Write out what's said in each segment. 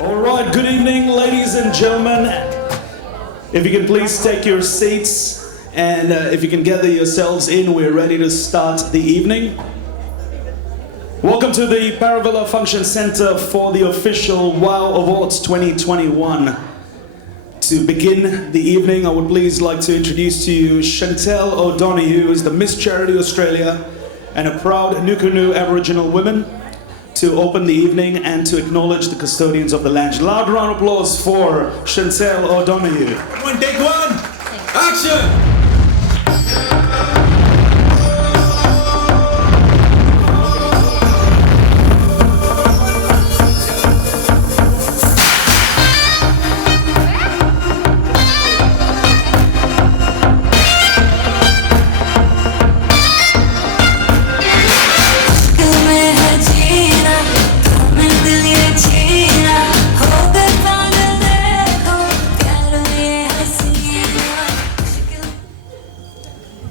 All right, good evening, ladies and gentlemen. If you can please take your seats and if you can gather yourselves in, we're ready to start the evening. Welcome to the Paravilla Function Center for the official WOW Awards 2021. To begin the evening, I would please like to introduce to you Chantel O'Donoghue, who is the Miss Charity Australia and a proud Nukunu Aboriginal woman, to open the evening and to acknowledge the custodians of the land. Loud round of applause for Chantel O'Donoghue. Come on, take one. Action.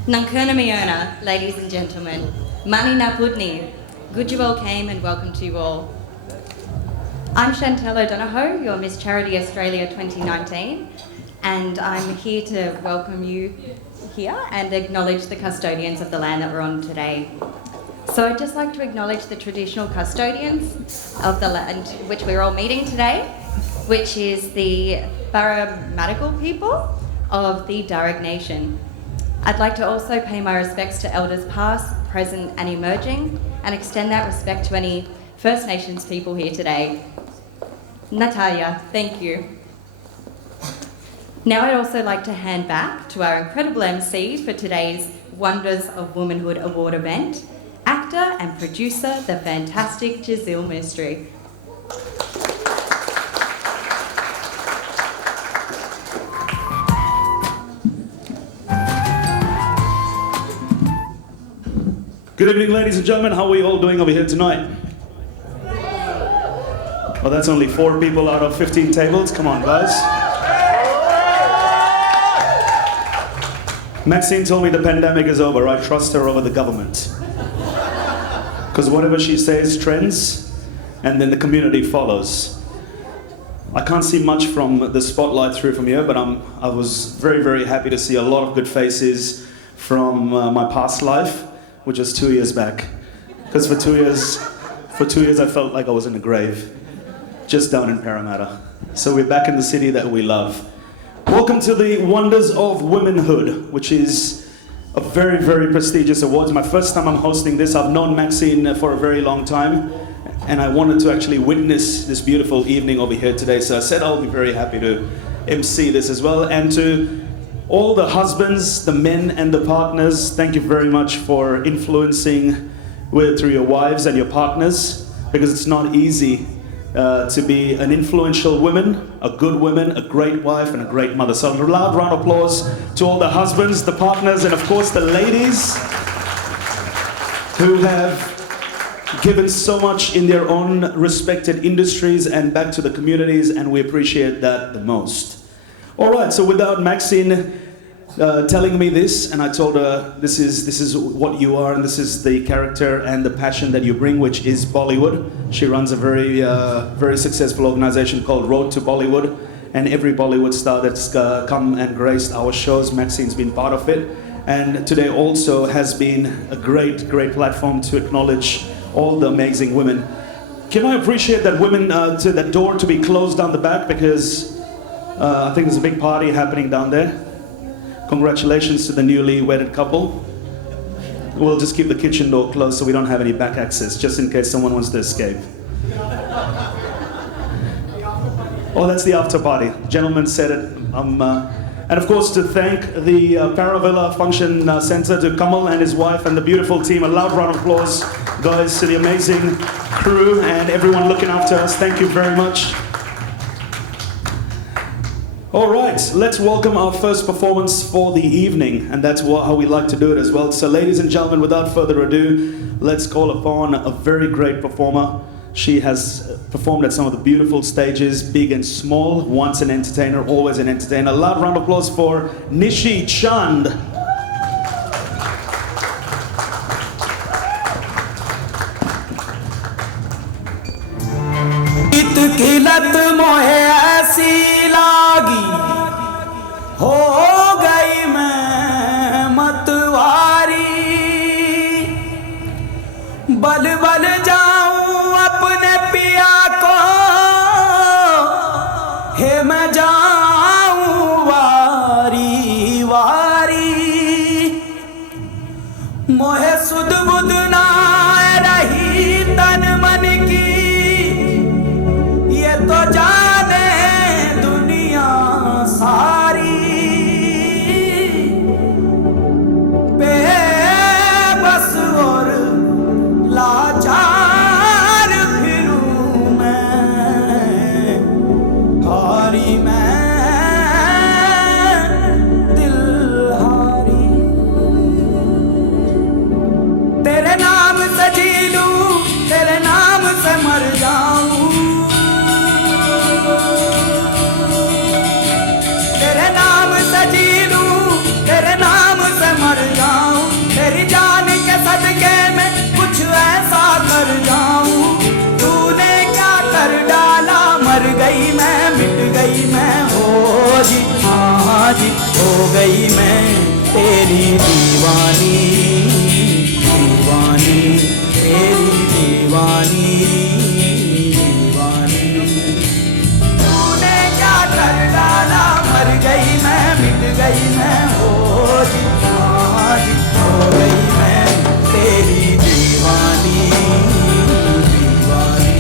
Nankurna, ladies and gentlemen, Mani Napudni, good you all came and welcome to you all. I'm Chantel O'Donoghue, your Miss Charity Australia 2019, and I'm here to welcome you here and acknowledge the custodians of the land that we're on today. So I'd just like to acknowledge the traditional custodians of the land which we're all meeting today, which is the Barramadigal people of the Darug Nation. I'd like to also pay my respects to elders past, present and emerging, and extend that respect to any First Nations people here today. Natalia, thank you. Now I'd also like to hand back to our incredible MC for today's Wonders of Womanhood Award event, actor and producer, the fantastic Giselle Mystery. Good evening, ladies and gentlemen. How are we all doing over here tonight? Well, that's only 4 people out of 15 tables. Come on, guys. Maxinne told me the pandemic is over. I trust her over the government. Because whatever she says trends, and then the community follows. I can't see much from the spotlight through from here, but I was very, very happy to see a lot of good faces from my past life, which was 2 years back. Because for 2 years I felt like I was in a grave, just down in Parramatta. So we're back in the city that we love. Welcome to the Wonders of Womanhood, which is a very, very prestigious award. It's my first time I'm hosting this. I've known Maxine for a very long time, and I wanted to actually witness this beautiful evening over here today. So I said I'll be very happy to MC this as well. And to all the husbands, the men and the partners, thank you very much for influencing through your wives and your partners, because it's not easy to be an influential woman, a good woman, a great wife and a great mother. So a loud round of applause to all the husbands, the partners and of course the ladies who have given so much in their own respected industries and back to the communities, and we appreciate that the most. All right, so without Maxine telling me this, and I told her this is what you are, and this is the character and the passion that you bring, which is Bollywood. She runs a very very successful organization called Road to Bollywood, and every Bollywood star that's come and graced our shows, Maxine's been part of it. And today also has been a great platform to acknowledge all the amazing women. Can I appreciate that women to that door to be closed down the back, because I think there's a big party happening down there. Congratulations to the newly wedded couple. We'll just keep the kitchen door closed so we don't have any back access, just in case someone wants to escape. Oh, that's the after party. The gentleman said it. And of course, to thank the Paravilla Function Center, to Kamal and his wife and the beautiful team. A loud round of applause, guys, to the amazing crew and everyone looking after us. Thank you very much. All right, let's welcome our first performance for the evening, and that's how we like to do it as well. So ladies and gentlemen, without further ado, let's call upon a very great performer. She has performed at some of the beautiful stages, big and small, once an entertainer, always an entertainer. A loud round of applause for Nishi Chand. की लत मोहे ऐसी लागी, हो गई मैं मतवारी। बल बल जाऊं अपने पिया को, हे मैं जाऊं वारी वारी। मोहे सुध बुध ना रही तन मन की, ये तो जाने दुनिया सारी। बेबस और लाचार फिरूं मैं, हारी मैं दिलहारी। तेरे नाम से जी लूं, तेरे नाम से मर जाऊं, तेरे नाम से जी लूं, तेरे नाम से मर जाऊं। तेरी जान के सदके में कुछ ऐसा कर जाऊं। तूने क्या कर डाला, मर गई मैं, मिट गई मैं, हो जी हाँ जी, हो गई मैं तेरी दीवानी, दीवानी तेरी दीवानी, दीवानी। तूने क्या कर डाला, मर गई मैं, मिट गई मैं, हो जी हाँ जी, हो गई मैं तेरी दीवानी, दीवानी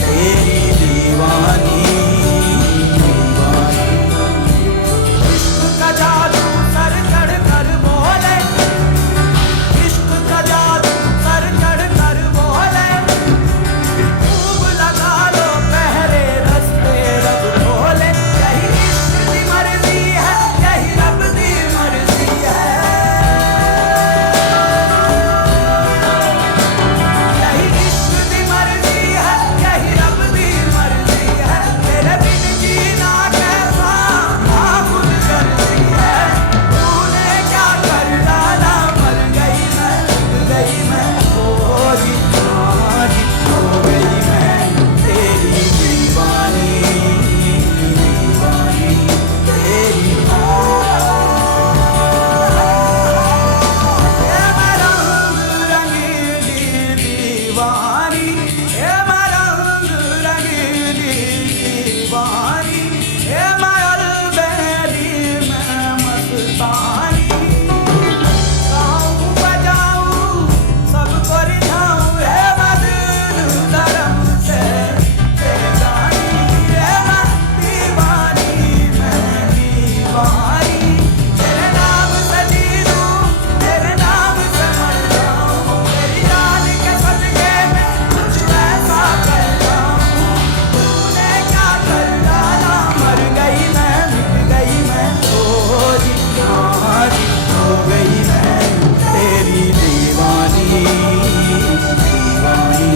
तेरी दीवानी, दीवानी। इश्क का जादू सर चढ़ कर बोले, इश्क का जादू सर चढ़ कर बोले। खूब लगा लो पहरे रस्ते रब खोले। यही इश्क की मर्जी है, यही रब की मर्जी है, यही इश्क की मर्जी है, यही रब की मर्जी है। तेरे बिन जीना कैसा खुद करती है। तूने क्या कर डाला, मर गई मैं, मिट गई मैं, हो जी हाँ जी, हो गई मैं तेरी दीवानी, दीवानी तेरी। ये मैं रंग रंगीली दीवानी, ये मैं रंग रंगीली दीवानी, ये मैं अलबेली मैं मस्तानी। गाऊं बजाऊं सबको रिझाऊं, ये मैं दिल धर्म से बेगानी। ये मैं दीवानी, मैं दीवानी। तेरे नाम से जी लूं, तेरे नाम से मर जाऊं। तेरी जान के सदके में कुछ ऐसा कर जाऊं। तूने क्या कर डाला, मर गई मैं, मिट गई मैं, हो जी हाँ जी, हो गई मैं तेरी दीवानी, दीवानी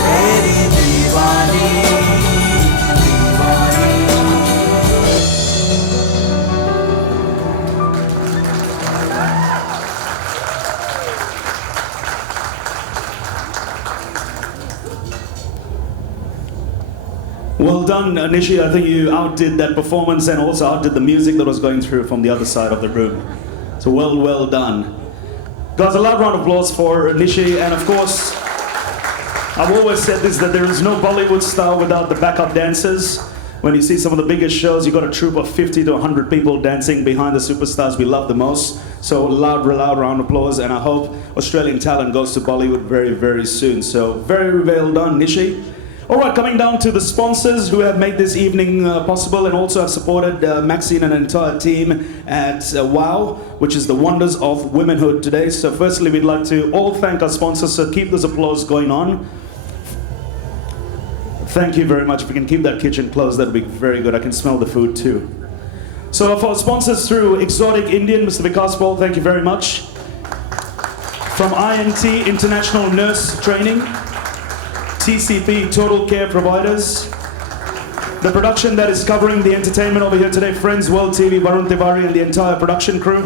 तेरी दीवानी, दीवानी। Well done, Nishi. I think you outdid that performance and also outdid the music that was going through from the other side of the room. So well done. Guys, a loud round of applause for Nishi. And of course, I've always said this, that there is no Bollywood star without the backup dancers. When you see some of the biggest shows, you've got a troupe of 50 to 100 people dancing behind the superstars we love the most. So loud round of applause, and I hope Australian talent goes to Bollywood very, very soon. So very well done, Nishi. All right, coming down to the sponsors who have made this evening possible and also have supported Maxinne and an entire team at WOW, which is the wonders of womanhood today. So firstly, we'd like to all thank our sponsors, so keep this applause going on. Thank you very much. If we can keep that kitchen closed, that'd be very good. I can smell the food too. So for our sponsors through Exotic Indian, Mr. Vikas Paul, thank you very much. From INT, International Nurse Training, TCP, Total Care Providers, the production that is covering the entertainment over here today, Friends World TV, Varun Tiwari and the entire production crew,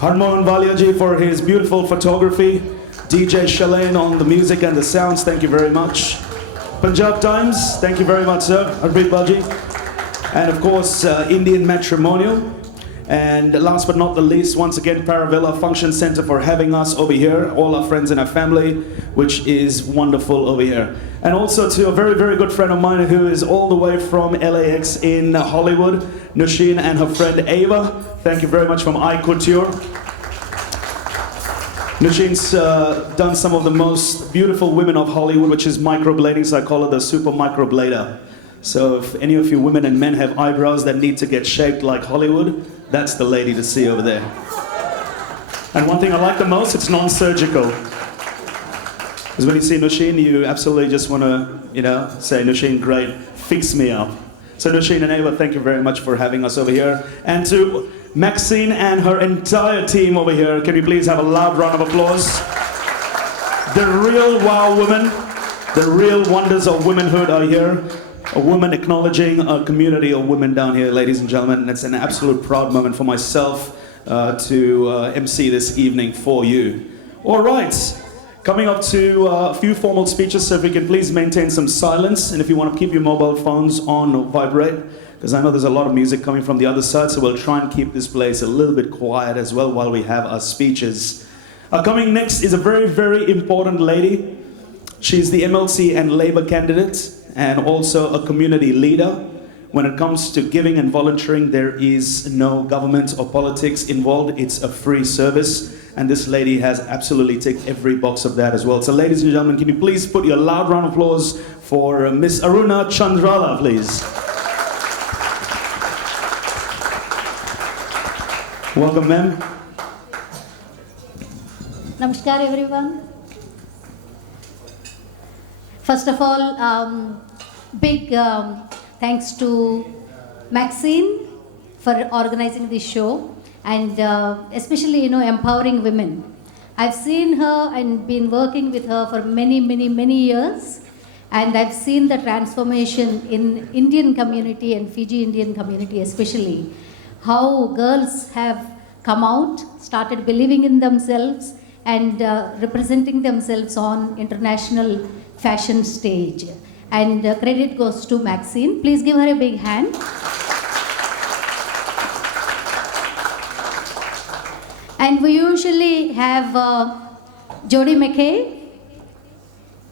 Harmohan Valiaji for his beautiful photography, DJ Shalain on the music and the sounds, thank you very much. Punjab Times, thank you very much, sir. Harpreet Baji. And of course, Indian Matrimonial. And last but not the least, once again, Paravilla Function Center for having us over here, all our friends and our family, which is wonderful over here. And also to a very, very good friend of mine who is all the way from LAX in Hollywood, Maxinne and her friend Ava. Thank you very much from iCouture. Maxinne's done some of the most beautiful women of Hollywood, which is microblading, so I call her the super microblader. So if any of you women and men have eyebrows that need to get shaped like Hollywood, that's the lady to see over there. And one thing I like the most, it's non-surgical. Because when you see Maxinne, you absolutely just want to, say, Maxinne, great, fix me up. So Maxinne and Ava, thank you very much for having us over here. And to Maxinne and her entire team over here, can you please have a loud round of applause? The real wow women, the real wonders of womanhood are here. A woman acknowledging a community of women down here, ladies and gentlemen. And it's an absolute proud moment for myself to MC this evening for you. All right, coming up to a few formal speeches, so if we can please maintain some silence. And if you want to keep your mobile phones on or vibrate, because I know there's a lot of music coming from the other side, so we'll try and keep this place a little bit quiet as well while we have our speeches. Coming next is a very, very important lady. She's the MLC and Labour candidate, and also a community leader. When it comes to giving and volunteering, there is no government or politics involved. It's a free service. And this lady has absolutely ticked every box of that as well. So ladies and gentlemen, can you please put your loud round of applause for Miss Aruna Chandrala, please. Welcome, ma'am. Namaskar, everyone. First of all, big thanks to Maxinne for organizing this show and especially, empowering women. I've seen her and been working with her for many, many, many years, and I've seen the transformation in Indian community and Fiji Indian community especially, how girls have come out, started believing in themselves and representing themselves on international fashion stage. And credit goes to Maxinne. Please give her a big hand. And we usually have Jodie McKay,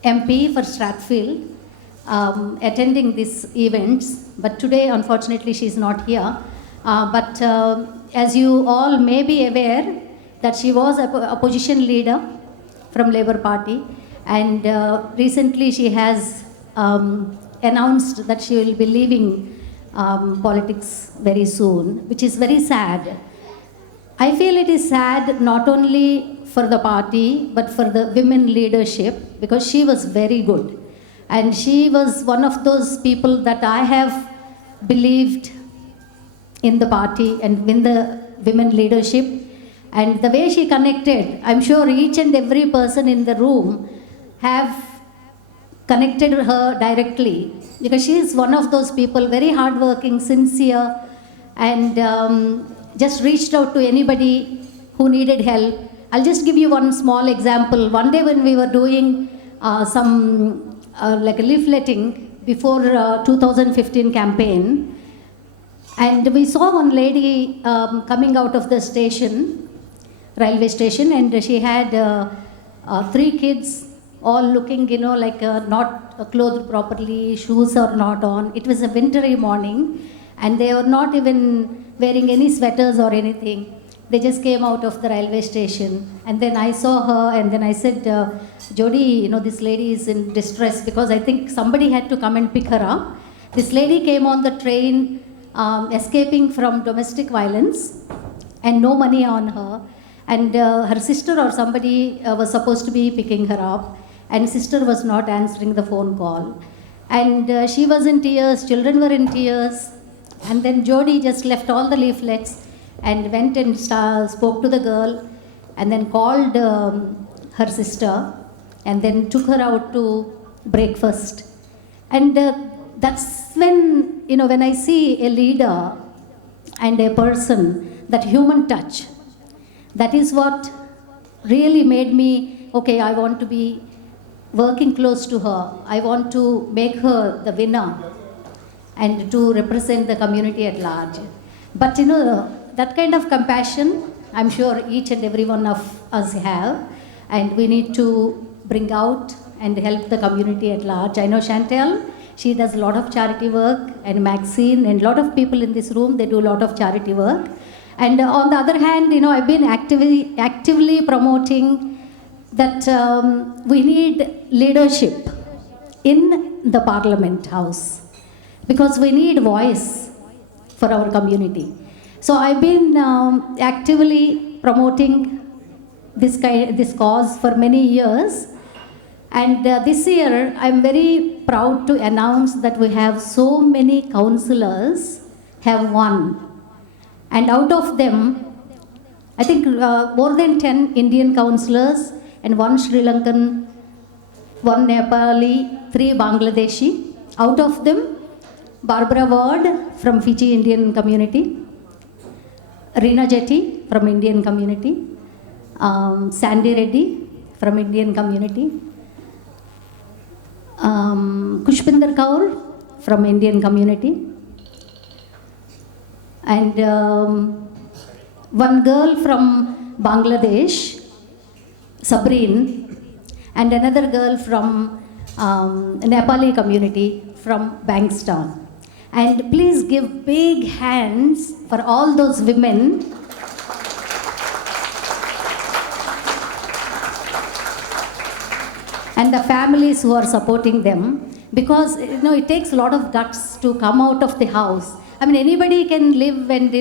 MP for Strathfield, attending these events. But today, unfortunately, she's not here. But as you all may be aware, that she was a opposition leader from Labour Party. And recently she has announced that she will be leaving politics very soon, which is very sad. I feel it is sad not only for the party, but for the women leadership, because she was very good. And she was one of those people that I have believed in the party and in the women leadership. And the way she connected, I'm sure each and every person in the room have connected her directly, because she is one of those people, very hardworking, sincere, and just reached out to anybody who needed help. I'll just give you one small example. One day when we were doing some like a leafleting before 2015 campaign, and we saw one lady coming out of the station, railway station, and she had 3 kids, all looking, like not clothed properly, shoes are not on. It was a wintry morning, and they were not even wearing any sweaters or anything. They just came out of the railway station, and then I saw her, and then I said, Jodie, this lady is in distress, because I think somebody had to come and pick her up. This lady came on the train, escaping from domestic violence, and no money on her. And her sister or somebody was supposed to be picking her up, and sister was not answering the phone call. And she was in tears, children were in tears. And then Jodie just left all the leaflets and went and spoke to the girl, and then called her sister, and then took her out to breakfast. And that's when, when I see a leader and a person, that human touch, that is what really made me, okay, I want to be working close to her. I want to make her the winner and to represent the community at large. But that kind of compassion, I'm sure each and every one of us have, and we need to bring out and help the community at large. I know Chantel, she does a lot of charity work, and Maxine and a lot of people in this room, they do a lot of charity work. And on the other hand, I've been actively promoting that we need leadership in the Parliament House, because we need voice for our community. So I've been actively promoting this cause for many years. And this year, I'm very proud to announce that we have so many councillors have won. And out of them, I think more than 10 Indian councillors and 1 Sri Lankan, 1 Nepali, 3 Bangladeshi. Out of them, Barbara Ward from Fiji Indian community, Reena Jetty from Indian community, Sandy Reddy from Indian community, Kushpinder Kaur from Indian community, and 1 girl from Bangladesh, Sabreen, and another girl from Nepali community from Bankstown. And please give big hands for all those women and the families who are supporting them, because it takes a lot of guts to come out of the house. I mean, anybody can live and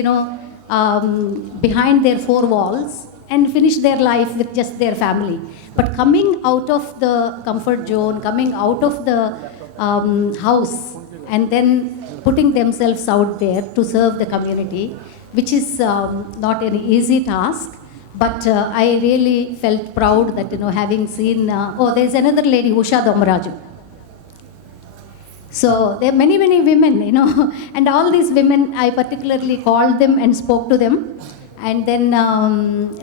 behind their 4 walls and finish their life with just their family. But coming out of the comfort zone, coming out of the house, and then putting themselves out there to serve the community, which is not an easy task. But I really felt proud that, having seen, there's another lady, Usha Domaraju. So there are many, many women, and all these women, I particularly called them and spoke to them. And then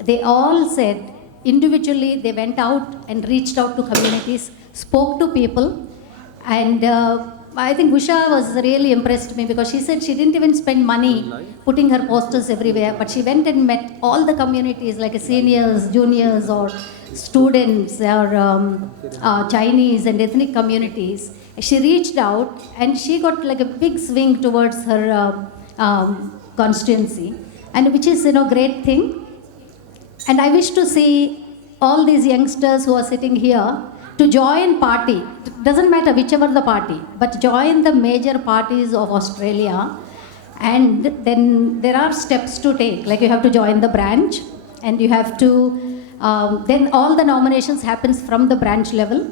they all said, individually, they went out and reached out to communities, spoke to people. And I think Usha was really impressed me, because she said she didn't even spend money putting her posters everywhere, but she went and met all the communities, like seniors, juniors, or students, or Chinese and ethnic communities. She reached out and she got like a big swing towards her constituency, and which is great thing. And I wish to see all these youngsters who are sitting here to join party. Doesn't matter whichever the party, but join the major parties of Australia. And then there are steps to take, like you have to join the branch, and you have to then all the nominations happens from the branch level.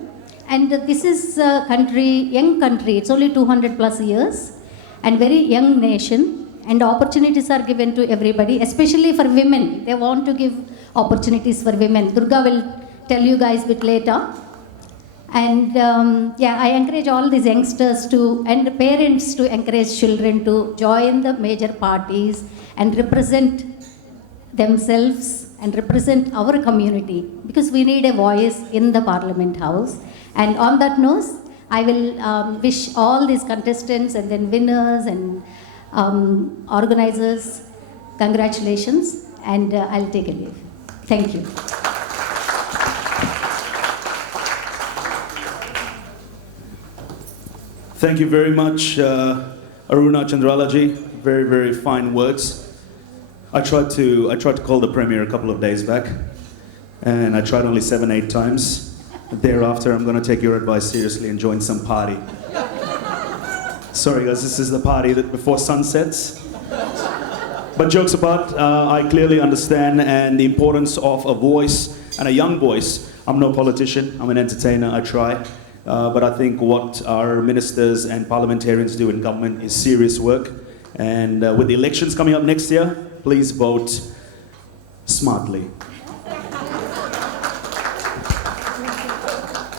And this is a young country, it's only 200 plus years, and very young nation, and opportunities are given to everybody, especially for women. They want to give opportunities for women. Durga will tell you guys a bit later. And I encourage all these youngsters and parents to encourage children to join the major parties and represent themselves and represent our community, because we need a voice in the Parliament House. And on that note, I will wish all these contestants and then winners and organizers congratulations, and I'll take a leave. Thank you. Thank you very much, Aruna Chandralaji. Very, very fine words. I tried to call the Premier a couple of days back, and I tried only 7-8 times. Thereafter, I'm going to take your advice seriously and join some party. Sorry guys, this is the party that before sun sets. But jokes apart, I clearly understand and the importance of a voice, and a young voice. I'm no politician, I'm an entertainer, I try. But I think what our ministers and parliamentarians do in government is serious work. And with the elections coming up next year, please vote smartly.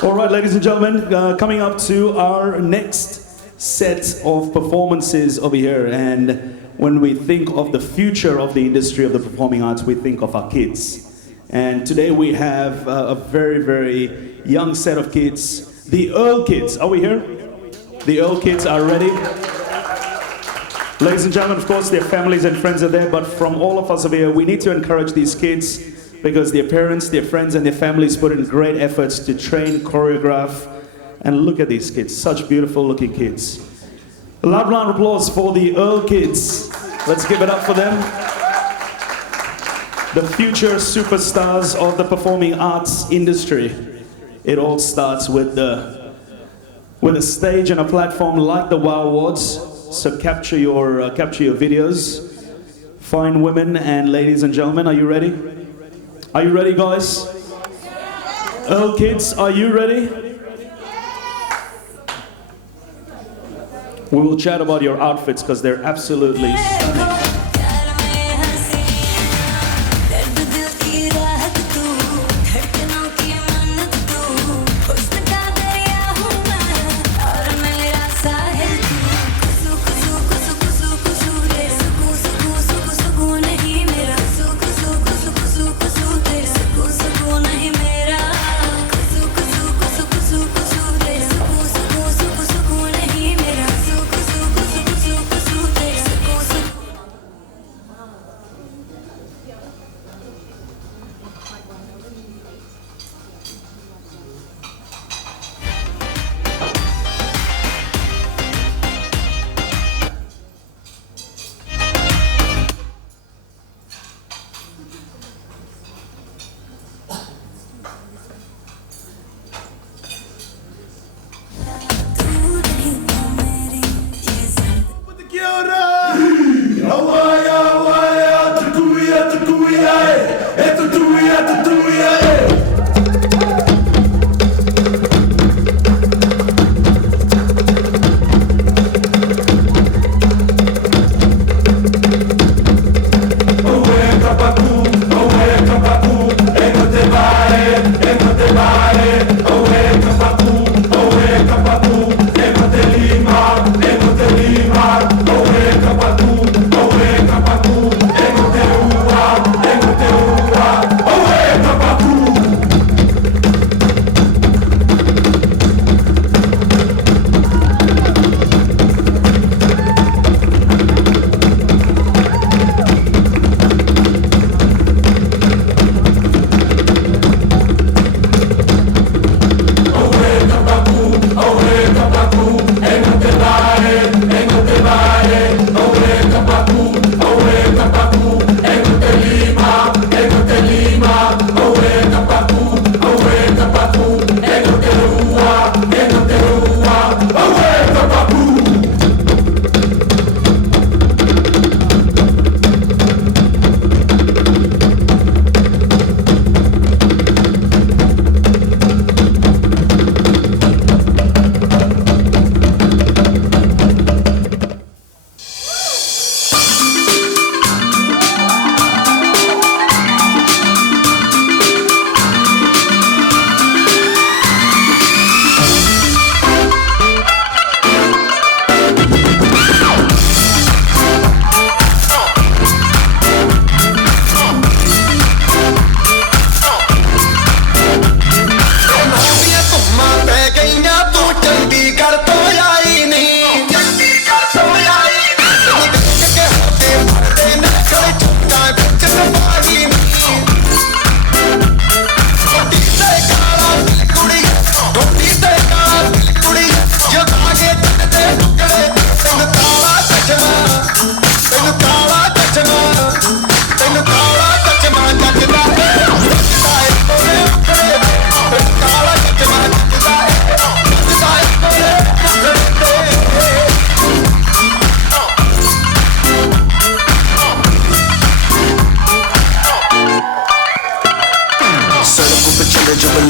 All right, ladies and gentlemen, coming up to our next set of performances over here. And when we think of the future of the industry of the performing arts, we think of our kids. And today we have a very, very young set of kids. The Earl Kids. Are we here? The Earl Kids are ready. Ladies and gentlemen, of course, their families and friends are there, but from all of us over here, we need to encourage these kids because their parents, their friends, and their families put in great efforts to train, choreograph, and look at these kids, such beautiful looking kids. A loud round of applause for the Earl Kids. Let's give it up for them. The future superstars of the performing arts industry. It all starts with a stage and a platform like the WOW Awards. So capture your videos. Fine women and ladies and gentlemen, are you ready? Are you ready, guys? Earl Kids, are you ready? We will chat about your outfits because they're absolutely stunning.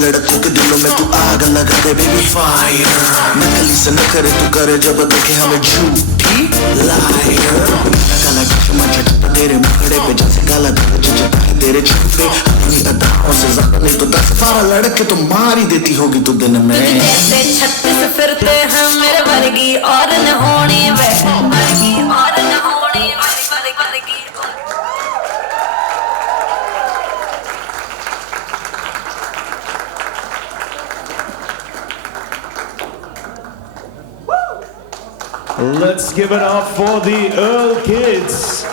लड़कों के दिलों में तू आग लगा दे baby fire नकली से न करे तू करे जब देखे हमें झूठी लायर काला चश्मा झटक तेरे मुखड़े पे जैसे काला धब्बा चटका है तेरे छुपे अपनी अदाओं से ज्यादा नहीं तो 10-12 लड़के तो मार ही देती होगी तू दिन में ऐसे 36 फिरते हैं मेरे वर्गी और न होने वे वर्गी और न होने वर्गी Let's give it up for the Earl Kids.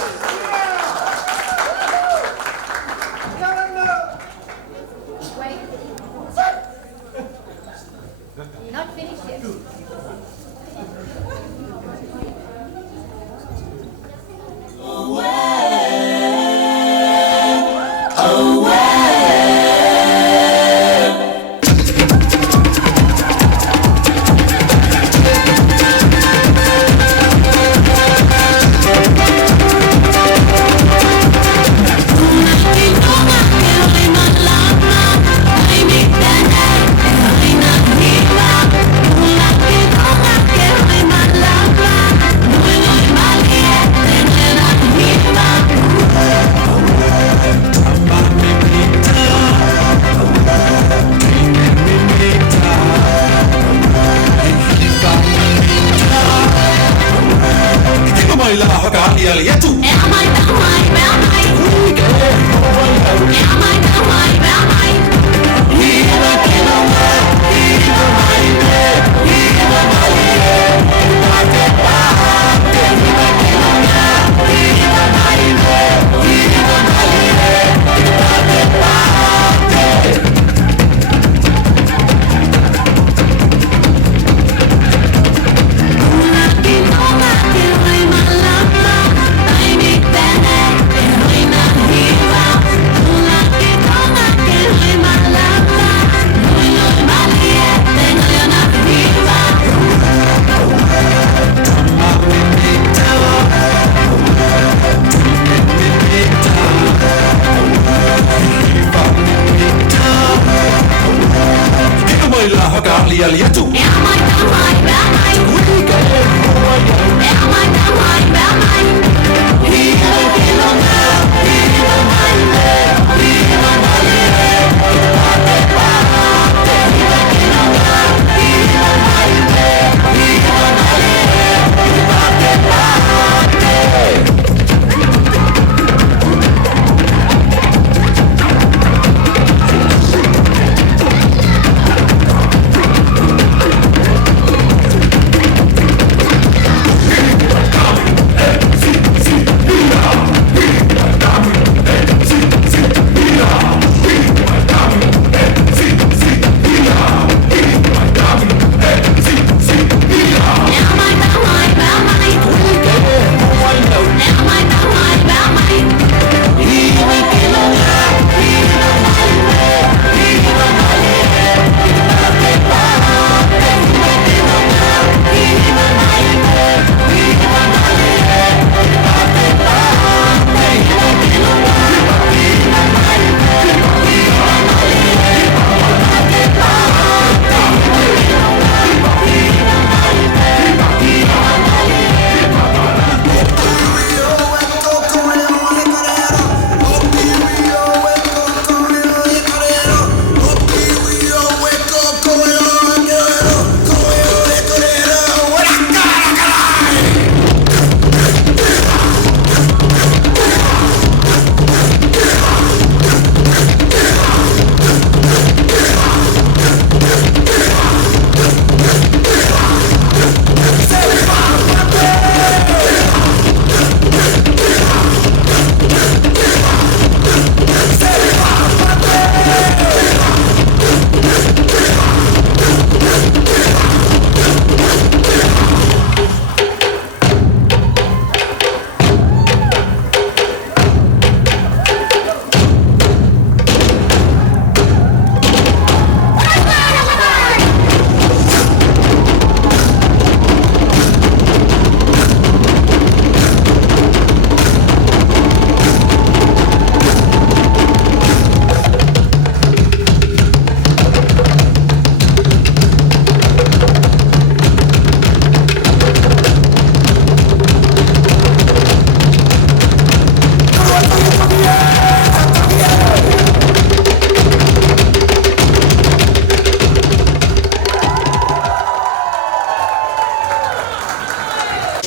Not finished yet.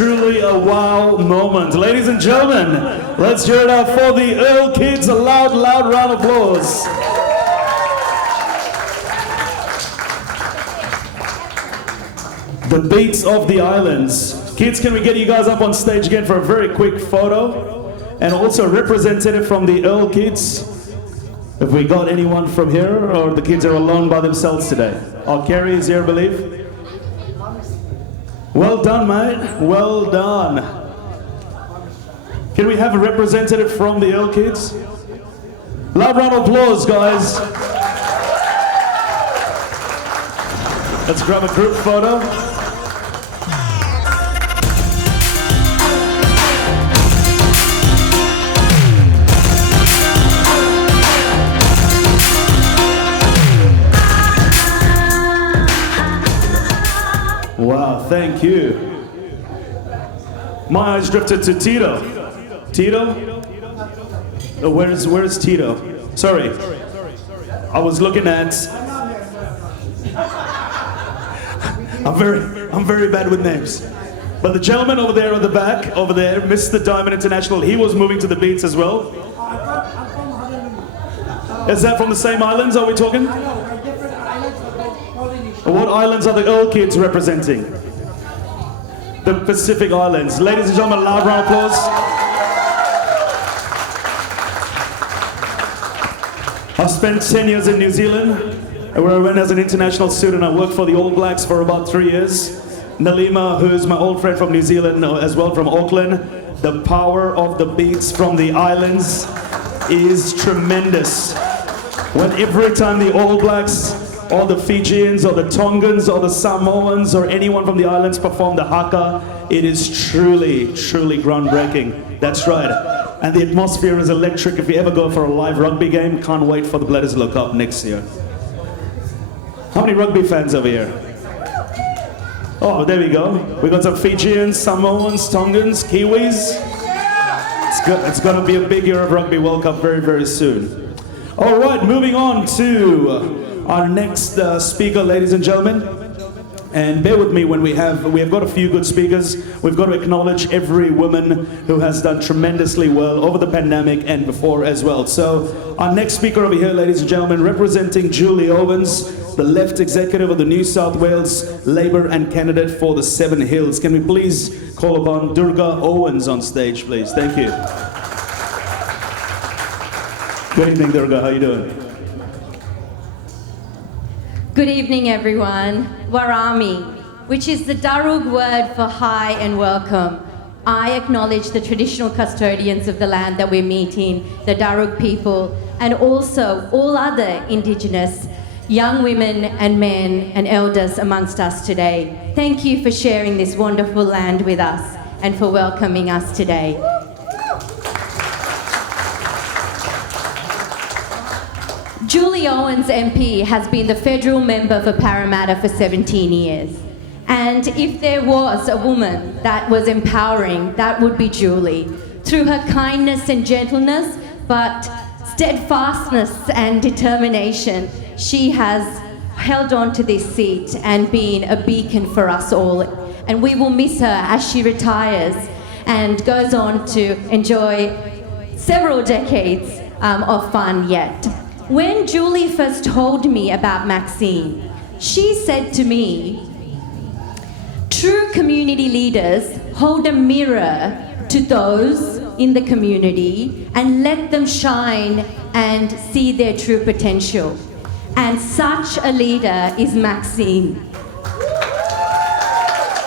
Truly a wow moment. Ladies and gentlemen, let's hear it up for the Earl Kids. A loud, loud round of applause. The beats of the islands Kids, can we get you guys up on stage again for a very quick photo? And also a representative from the Earl kids. If we got anyone from here, or the kids are alone by themselves today? Oh, Kerry is here, I believe. Well done, mate. Well done. Can we have a representative from the Earl kids? Loud round of applause, guys. Let's grab a group photo. Wow, thank you. My eyes drifted to Tito. Tito? Oh, where's Tito? Sorry. I was looking at... I'm very bad with names. But the gentleman over there at the back, over there, Mr. Diamond International, he was moving to the beats as well. Is that from the same islands, are we talking? What islands are the Earl kids representing? The Pacific Islands. Ladies and gentlemen, loud round of applause. I've spent 10 years in New Zealand, where I went as an international student. I worked for the All Blacks for about 3 years. Nalima, who's my old friend from New Zealand, as well from Auckland. The power of the beats from the islands is tremendous. When every time the All Blacks, or the Fijians, or the Tongans, or the Samoans, or anyone from the islands perform the haka, it is truly, truly groundbreaking. That's right. And the atmosphere is electric. If you ever go for a live rugby game, can't wait for the Bledisloe Cup next year. How many rugby fans over here? Oh, there we go. We got some Fijians, Samoans, Tongans, Kiwis. It's going to be a big year of Rugby World Cup very, very soon. All right, moving on to our next speaker, ladies and gentlemen. And bear with me when we have got a few good speakers. We've got to acknowledge every woman who has done tremendously well over the pandemic and before as well. So our next speaker over here, ladies and gentlemen, representing Julie Owens, the left executive of the New South Wales Labour and candidate for the Seven Hills. Can we please call upon Durga Owens on stage, please? Thank you. Good evening, Durga. How are you doing? Good evening, everyone. Warami, which is the Darug word for hi and welcome. I acknowledge the traditional custodians of the land that we're meeting, the Darug people, and also all other Indigenous young women and men and elders amongst us today. Thank you for sharing this wonderful land with us and for welcoming us today. Julie Owens MP has been the federal member for Parramatta for 17 years. And if there was a woman that was empowering, that would be Julie. Through her kindness and gentleness, but steadfastness and determination, she has held on to this seat and been a beacon for us all. And we will miss her as she retires and goes on to enjoy several decades of fun yet. When Julie first told me about Maxinne, she said to me, true community leaders hold a mirror to those in the community and let them shine and see their true potential. And such a leader is Maxinne.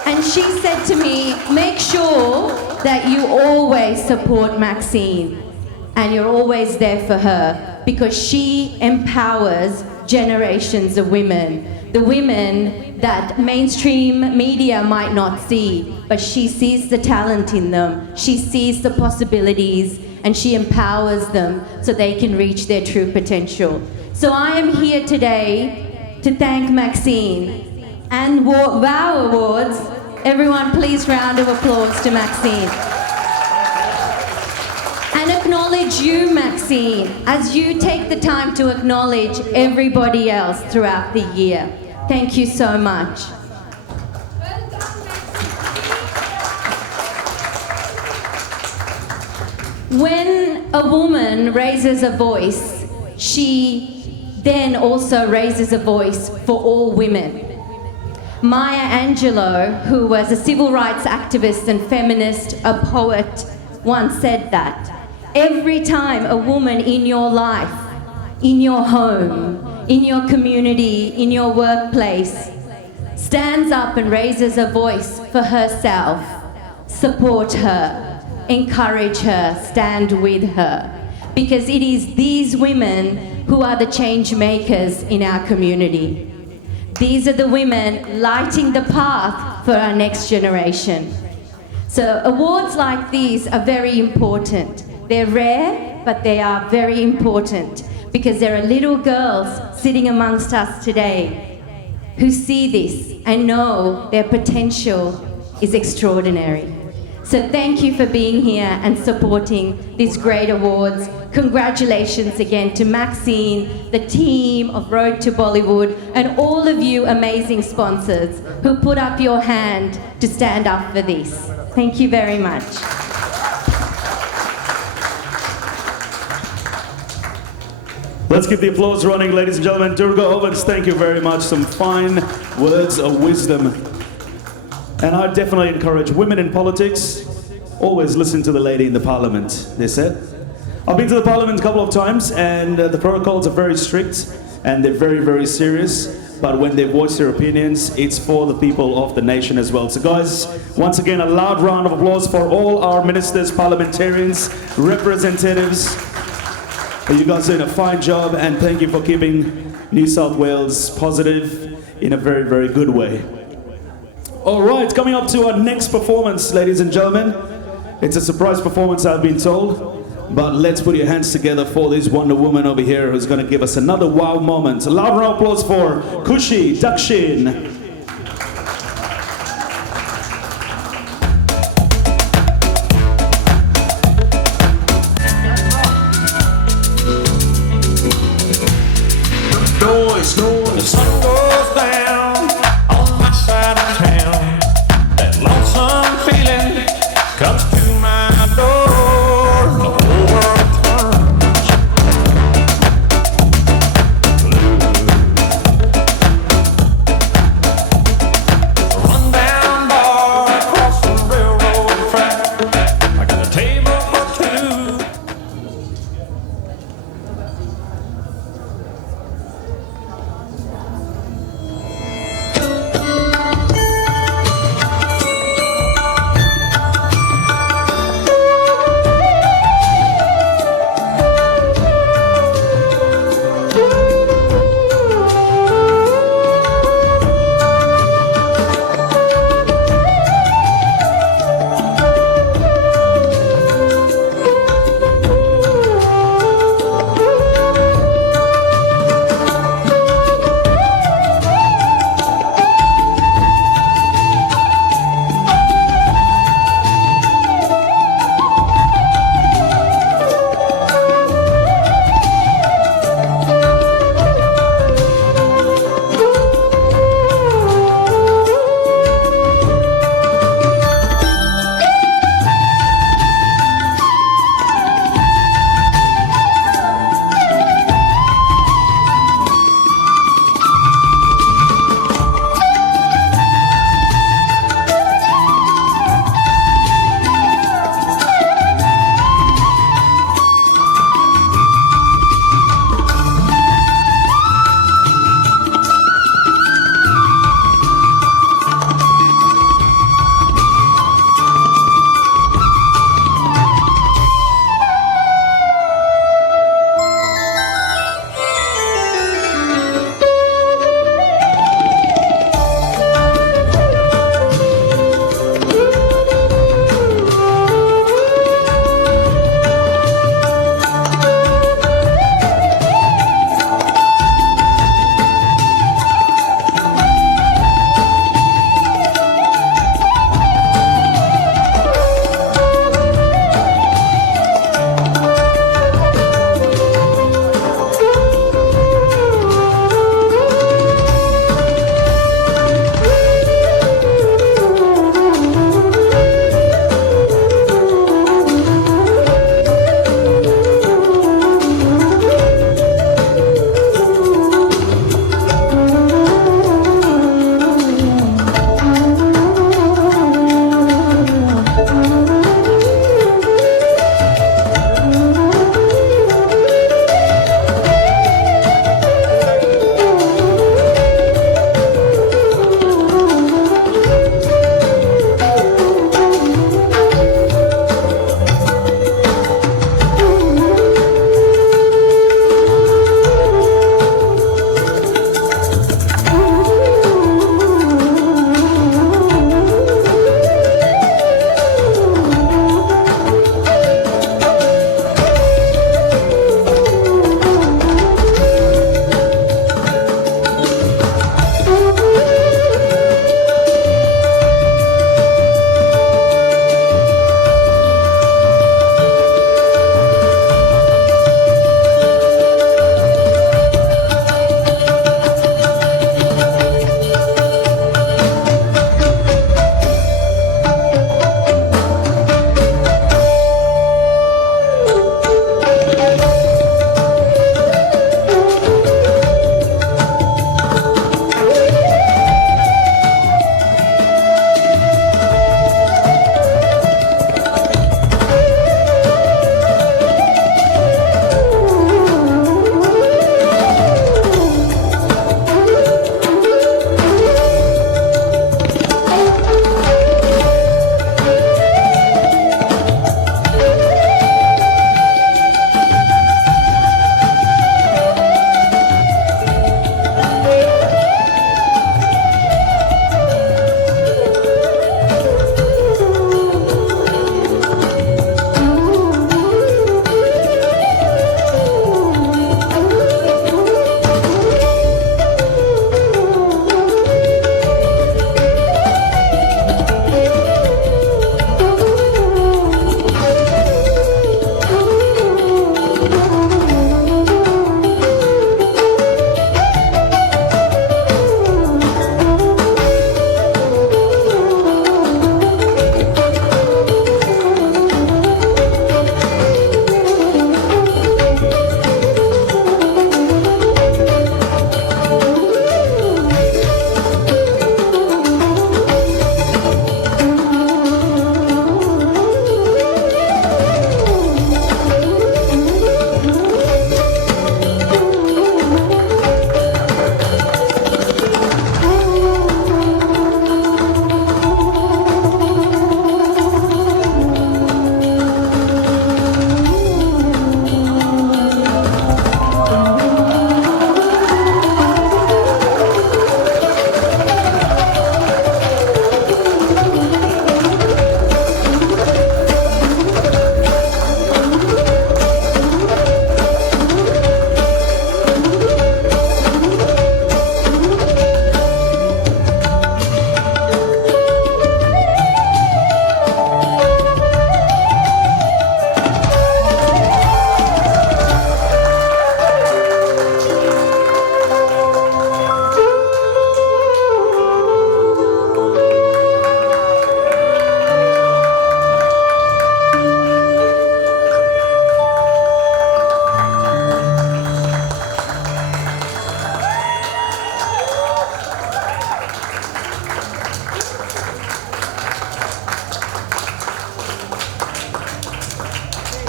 And she said to me, make sure that you always support Maxinne and you're always there for her, because she empowers generations of women. The women that mainstream media might not see, but she sees the talent in them, she sees the possibilities, and she empowers them so they can reach their true potential. So I am here today to thank Maxinne and WOW Awards. Everyone please round of applause to Maxinne. And acknowledge you, Maxinne, as you take the time to acknowledge everybody else throughout the year. Thank you so much. When a woman raises a voice, she then also raises a voice for all women. Maya Angelou, who was a civil rights activist and feminist, a poet, once said that every time a woman in your life, in your home, in your community, in your workplace, stands up and raises a voice for herself, support her, encourage her, stand with her. Because it is these women who are the change makers in our community. These are the women lighting the path for our next generation. So awards like these are very important. They're rare, but they are very important because there are little girls sitting amongst us today who see this and know their potential is extraordinary. So thank you for being here and supporting these great awards. Congratulations again to Maxine, the team of Road to Bollywood, and all of you amazing sponsors who put up your hand to stand up for this. Thank you very much. Let's keep the applause running, ladies and gentlemen. Durga Owens, thank you very much. Some fine words of wisdom. And I definitely encourage women in politics, always listen to the lady in the parliament, they said. I've been to the parliament a couple of times and the protocols are very strict and they're very, very serious. But when they voice their opinions, it's for the people of the nation as well. So guys, once again, a loud round of applause for all our ministers, parliamentarians, representatives. You guys are doing a fine job and thank you for keeping New South Wales positive in a very, very good way. All right, coming up to our next performance, ladies and gentlemen. It's a surprise performance, I've been told. But let's put your hands together for this Wonder Woman over here who's going to give us another wow moment. A loud round of applause for Kushi Dakshin. The sun goes down on my side of town. That lonesome feeling comes to my door. The whole world turns blue.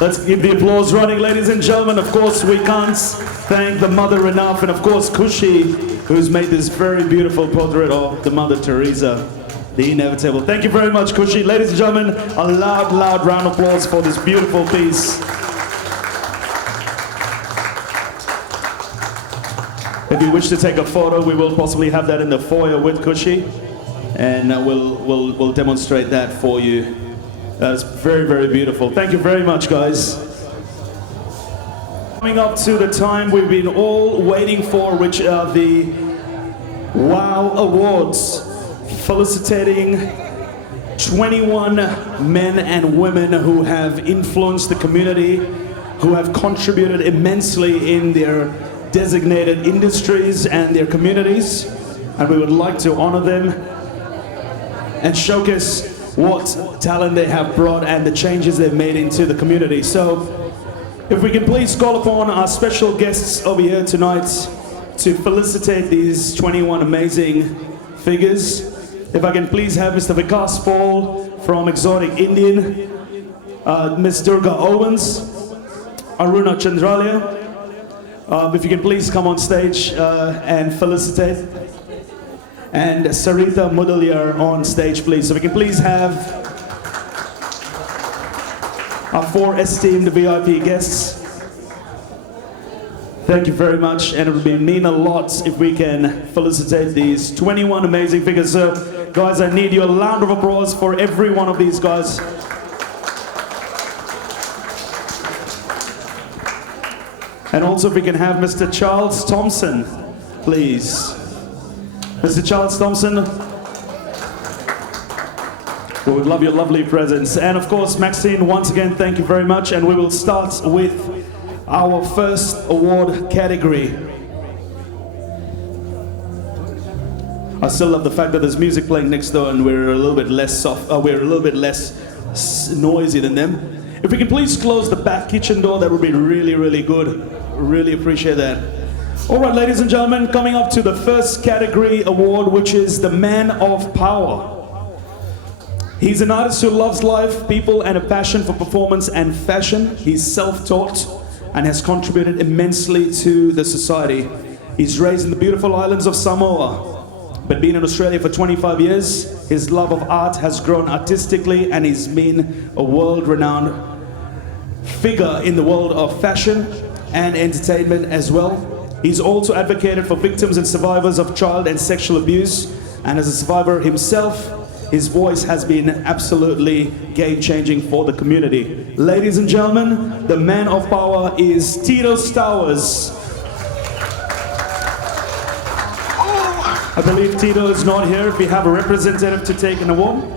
Let's keep the applause running, ladies and gentlemen. Of course, we can't thank the mother enough, and of course, Kushi, who's made this very beautiful portrait of the Mother Teresa, the inevitable. Thank you very much, Kushi. Ladies and gentlemen, a loud, loud round of applause for this beautiful piece. If you wish to take a photo, we will possibly have that in the foyer with Kushi, and we'll demonstrate that for you. That's very, very beautiful. Thank you very much, guys. Coming up to the time we've been all waiting for, which are the WOW Awards, felicitating 21 men and women who have influenced the community, who have contributed immensely in their designated industries and their communities, and we would like to honor them and showcase what talent they have brought and the changes they've made into the community. So if we can please call upon our special guests over here tonight to felicitate these 21 amazing figures. If I can please have Mr. Vikas Paul from Exotic Indian, Ms. Durga Owens, Aruna Chandralia. If you can please come on stage and felicitate. And Sarita Mudaliar on stage, please. So we can please have our 4 esteemed VIP guests. Thank you very much, and it would mean a lot if we can felicitate these 21 amazing figures. So, guys, I need your round of applause for every one of these guys. And also if we can have Mr. Charles Thompson, please. Mr. Charles Thompson, we would love your lovely presence. And of course, Maxine, once again, thank you very much. And we will start with our first award category. I still love the fact that there's music playing next door and we're a little bit less soft, we're a little bit less noisy than them. If we can please close the back kitchen door, that would be really, really good. Really appreciate that. All right, ladies and gentlemen, coming up to the first category award, which is the Man of Power. He's an artist who loves life, people, and a passion for performance and fashion. He's self-taught and has contributed immensely to the society. He's raised in the beautiful islands of Samoa, but been in Australia for 25 years. His love of art has grown artistically, and he's been a world-renowned figure in the world of fashion and entertainment as well. He's also advocated for victims and survivors of child and sexual abuse, and as a survivor himself, his voice has been absolutely game-changing for the community. Ladies and gentlemen, the Man of Power is Tito Stowers. I believe Tito is not here. If we have a representative to take an award.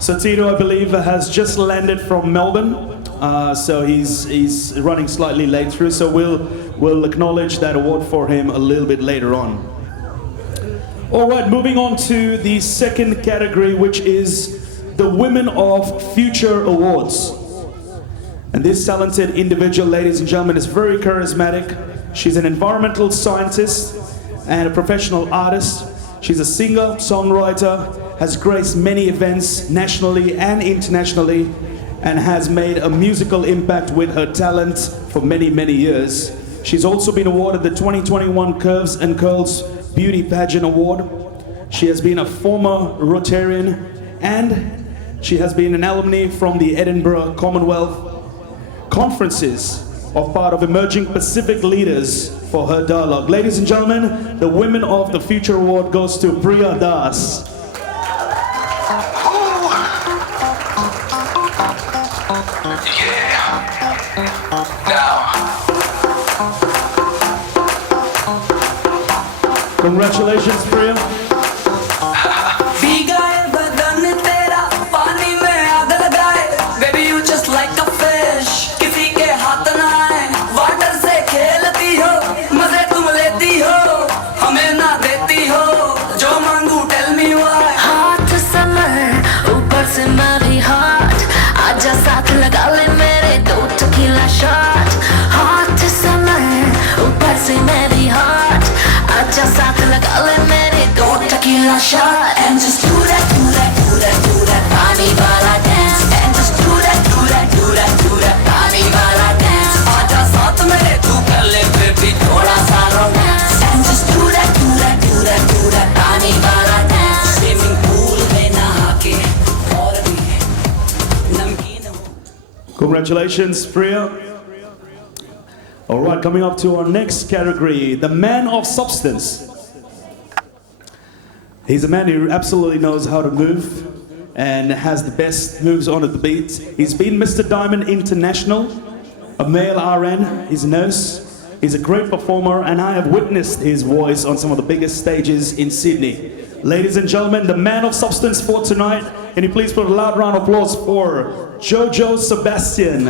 So Tito, I believe, has just landed from Melbourne. So he's running slightly late through. So we'll acknowledge that award for him a little bit later on. All right, moving on to the second category, which is the Women of Future Awards. And this talented individual, ladies and gentlemen, is very charismatic. She's an environmental scientist and a professional artist. She's a singer, songwriter, has graced many events nationally and internationally, and has made a musical impact with her talent for many, many years. She's also been awarded the 2021 Curves and Curls Beauty Pageant Award. She has been a former Rotarian, and she has been an alumni from the Edinburgh Commonwealth Conferences, of part of Emerging Pacific Leaders for her dialogue. Ladies and gentlemen, the Women of the Future Award goes to Priya Das. Congratulations, Priya. Baby, you just like a fish. किसी के हाथ ना आए, water से खेलती हो, मजे तुम लेती हो, हमें ना देती हो, जो मांगू tell me why. हाथ समर ऊपर से मेरी हाथ आजा साथ लगा ले मेरे दो टकीला शॉट हाथ समर ऊपर से मेरी हाथ आजा साथ लगा ले मेरे दो tequila shot and just do that, do that, do that, do that पानी वाला dance and just do that, do that, do that, do that पानी वाला dance आजा साथ मेरे तू कर ले baby थोड़ा सा romance and just do that, do that, do that, do that पानी वाला dance swimming pool में नहा के और भी नमकीन हो. Congratulations, Priya. All right, coming up to our next category, the man of substance. He's a man who absolutely knows how to move and has the best moves on at the beat. He's been Mr. Diamond International, a male RN, he's a nurse, he's a great performer, and I have witnessed his voice on some of the biggest stages in Sydney. Ladies and gentlemen, the man of substance for tonight, can you please put a loud round of applause for Jojo Sebastian.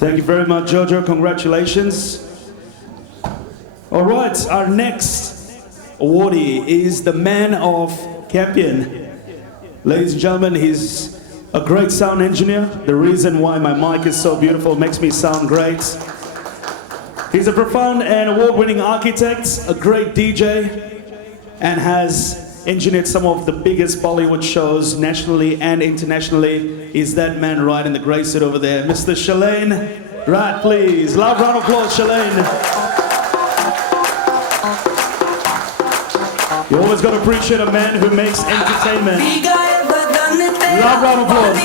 Thank you very much, Jojo. Congratulations. All right, our next awardee is the man of Campion. Ladies and gentlemen, he's a great sound engineer. The reason why my mic is so beautiful makes me sound great. He's a profound and award-winning architect, a great DJ, and has engineered some of the biggest Bollywood shows nationally and internationally. Is that man right in the grey suit over there, Mr. Shalane? Right, please. Loud round of applause, Shalane. You always got to appreciate a man who makes entertainment. Loud round of applause.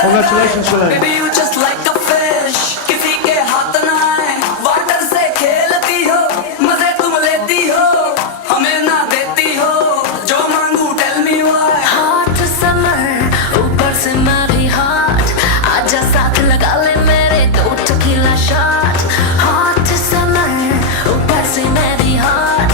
Congratulations, Shalane. Baby, you just like a fish. किसी के हाथ ना आए, water से खेलती हो, मजे तुम लेती हो, हमें ना देती हो, जो मांगू tell me why. Hot summer, ऊपर से मैं भी hot. आजा साथ लगा ले मेरे दो tequila shot. Hot summer, ऊपर से मैं भी hot.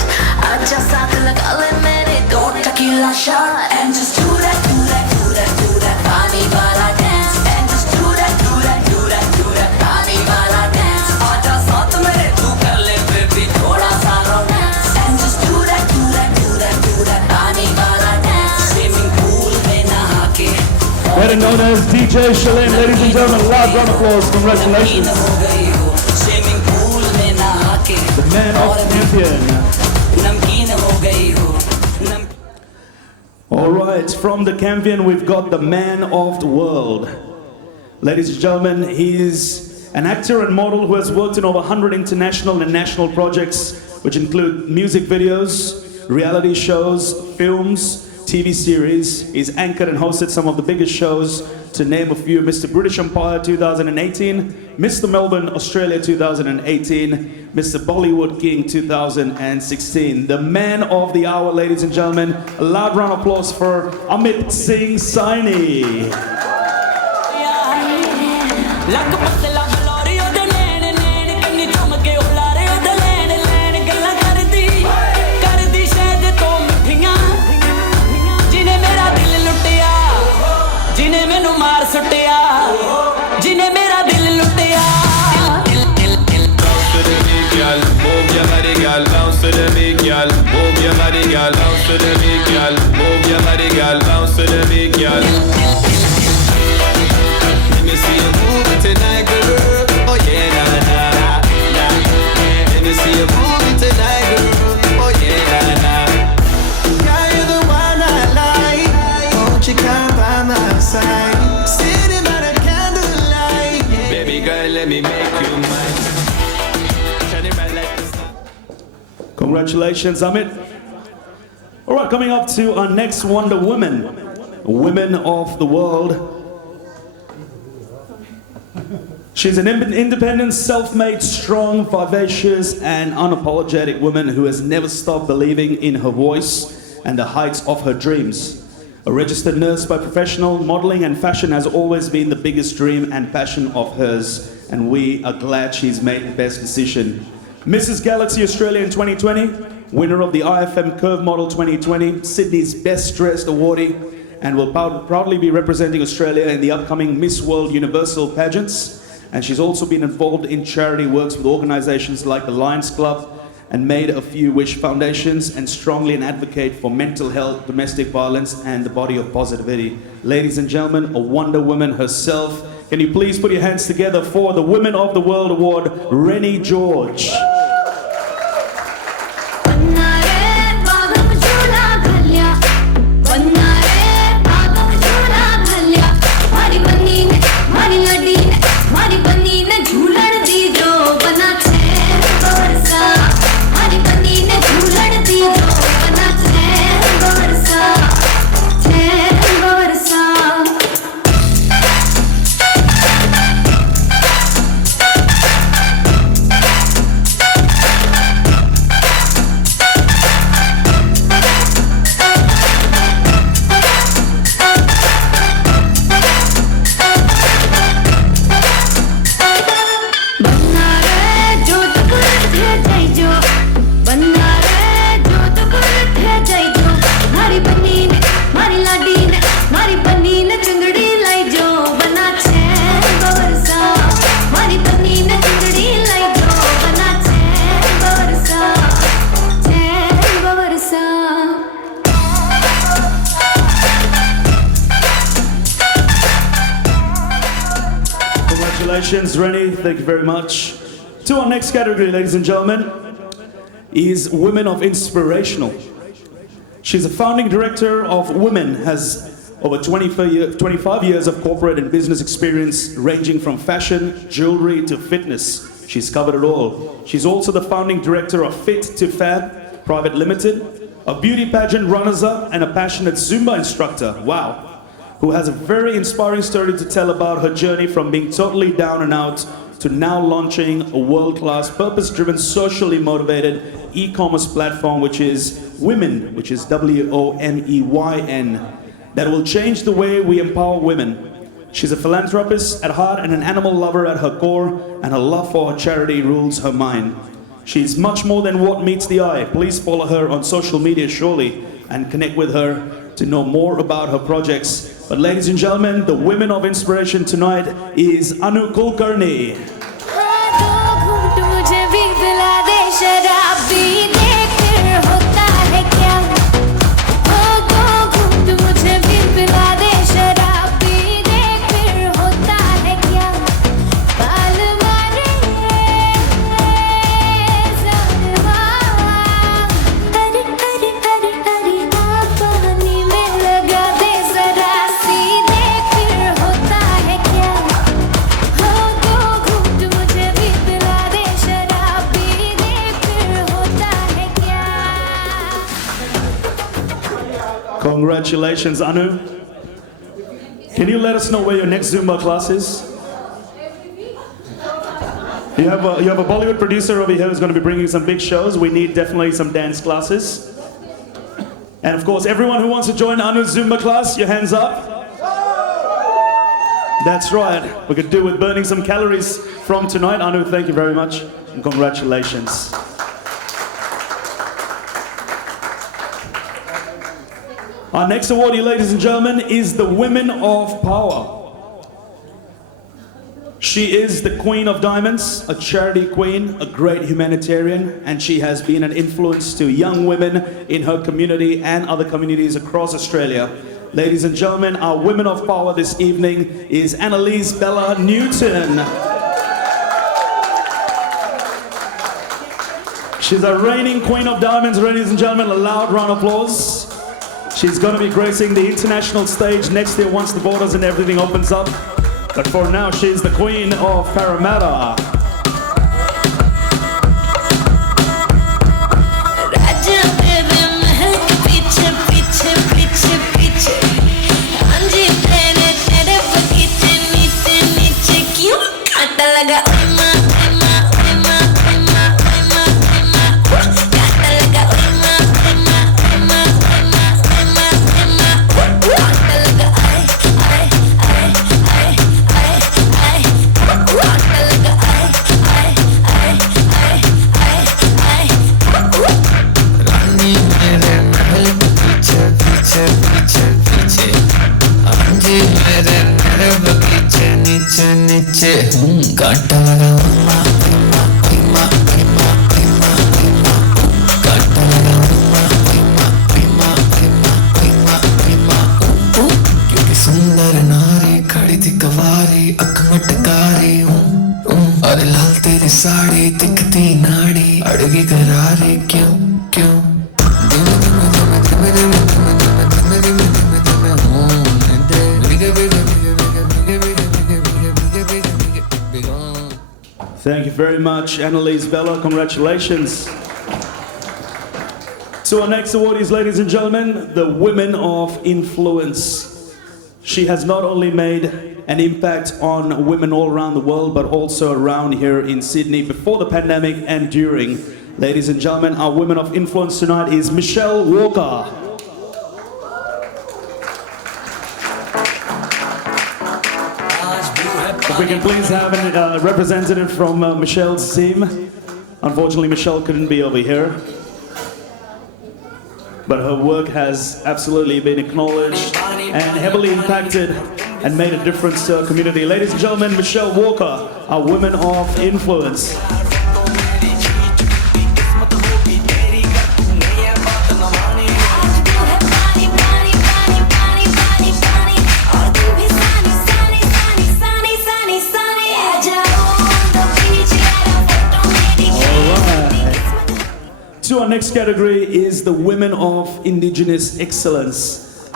आजा साथ लगा ले मेरे दो tequila shot. And just do that, do that, do that, do that पानी वाला dance. And just do that, do that, do that, do that पानी वाला dance. आजा साथ मेरे तू कर ले baby थोड़ा सा romance. And just do that, do that, do that, do that पानी वाला dance. Swimming pool में नहा के Better known as DJ Shalane. Ladies and gentlemen, loud round of applause. Congratulations. हो गई हो. Swimming pool में नहा के The man of Campion. नमकीन हो गई हो. All right, from the Campion, we've got the man of the world. Ladies and gentlemen, he's an actor and model who has worked in over 100 international and national projects, which include music videos, reality shows, films, TV series. He's anchored and hosted some of the biggest shows, to name a few: Mr. British Empire 2018, Mr. Melbourne, Australia 2018, Mr. Bollywood King 2016. The man of the hour, ladies and gentlemen. A loud round of applause for Amit Singh Saini. ਲੱਗ ਪੱਤੇ ਲੱਗ ਲੋਰੀ ਉਹਦੇ ਨੈਣ ਨੈਣ ਕੰਨੀ ਚਮਕੇ ਉਲਾਰੇ ਉਹਦੇ ਲੈਣ ਲੈਣ ਗੱਲਾਂ ਕਰਦੀ ਕਰਦੀ ਸ਼ਹਿਦ ਤੋਂ ਮਿੱਠੀਆਂ ਜਿਨੇ ਮੇਰਾ ਦਿਲ ਲੁੱਟਿਆ ਜਿਨੇ ਮੈਨੂੰ ਮਾਰ ਸੁੱਟਿਆ ਜਿਨੇ ਮੇਰਾ ਦਿਲ ਲੁੱਟਿਆ Bounce to the beat, girl. Move your body, girl. Bounce to the beat, girl. Move your body, girl. Bounce to the beat, girl. Move your body, girl. Bounce to the beat, girl. Let me see you move it tonight, girl. Oh yeah, nah nah nah. Let me see you move it tonight, girl. Oh yeah, nah nah. Girl, you're the one I like. Won't you come by my side? Sitting by the candlelight. Baby girl, let me make you mine. Shining bright like the sun. Congratulations, Amit. All right, coming up to our next Wonder Woman, Women of the World. She's an independent, self-made, strong, vivacious, and unapologetic woman who has never stopped believing in her voice and the heights of her dreams. A registered nurse by professional, modeling and fashion has always been the biggest dream and passion of hers, and we are glad she's made the best decision. Mrs. Galaxy Australia in 2020, winner of the IFM Curve Model 2020, Sydney's Best Dressed awardee, and will proudly be representing Australia in the upcoming Miss World Universal pageants. And she's also been involved in charity works with organizations like the Lions Club and made a few Wish Foundations, and strongly an advocate for mental health, domestic violence, and the body of positivity. Ladies and gentlemen, a Wonder Woman herself. Can you please put your hands together for the Women of the World Award, Rennie George. Congratulations, Rennie. Thank you very much. To our next category, ladies and gentlemen, is Women of Inspirational. She's a founding director of Women, has over 25 years of corporate and business experience ranging from fashion, jewelry to fitness. She's covered it all. She's also the founding director of Fit to Fab Private Limited, a beauty pageant runner-up and a passionate Zumba instructor. Wow. Who has a very inspiring story to tell about her journey from being totally down and out to now launching a world-class, purpose-driven, socially motivated e-commerce platform, which is Women, which is WOMEYN, that will change the way we empower women. She's a philanthropist at heart and an animal lover at her core, and her love for her charity rules her mind. She's much more than what meets the eye. Please follow her on social media surely and connect with her to know more about her projects. But ladies and gentlemen, the Women of Inspiration tonight is Anu Kulkarni. Congratulations, Anu. Can you let us know where your next Zumba class is? You have a Bollywood producer over here who's going to be bringing some big shows. We need definitely some dance classes. And of course, everyone who wants to join Anu's Zumba class, your hands up. That's right. We could do with burning some calories from tonight. Anu, thank you very much and congratulations. Our next awardee, ladies and gentlemen, is the Women of Power. She is the Queen of Diamonds, a charity queen, a great humanitarian, and she has been an influence to young women in her community and other communities across Australia. Ladies and gentlemen, our Women of Power this evening is Annalise Bella Newton. She's a reigning Queen of Diamonds, ladies and gentlemen. A loud round of applause. She's going to be gracing the international stage next year once the borders and everything opens up. But for now, she's the Queen of Parramatta. Raja पीछे कांटा लगा क्योंकि सुंदर नारी खड़ी थी कवारी अख मटकारी और लाल तेरी साड़ी दिखती नाड़ी अड़गी करारी क्यों क्यों Thank you very much, Annalise Bella. Congratulations. So our next awardees, ladies and gentlemen, the Women of Influence. She has not only made an impact on women all around the world, but also around here in Sydney before the pandemic and during. Ladies and gentlemen, our Women of Influence tonight is Michelle Walker. If we can please have a representative from Michelle's team. Unfortunately, Michelle couldn't be over here. But her work has absolutely been acknowledged and heavily impacted and made a difference to our community. Ladies and gentlemen, Michelle Walker, our Women of Influence. So our next category is the Women of Indigenous Excellence.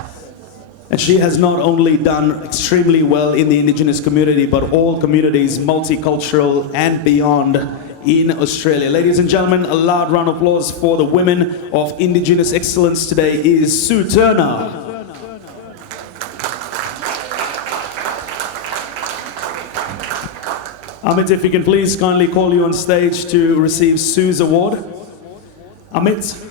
And she has not only done extremely well in the Indigenous community, but all communities, multicultural and beyond in Australia. Ladies and gentlemen, a loud round of applause for the Women of Indigenous Excellence today is Sue Turner. Amit, if you can please kindly call you on stage to receive Sue's award. Amit.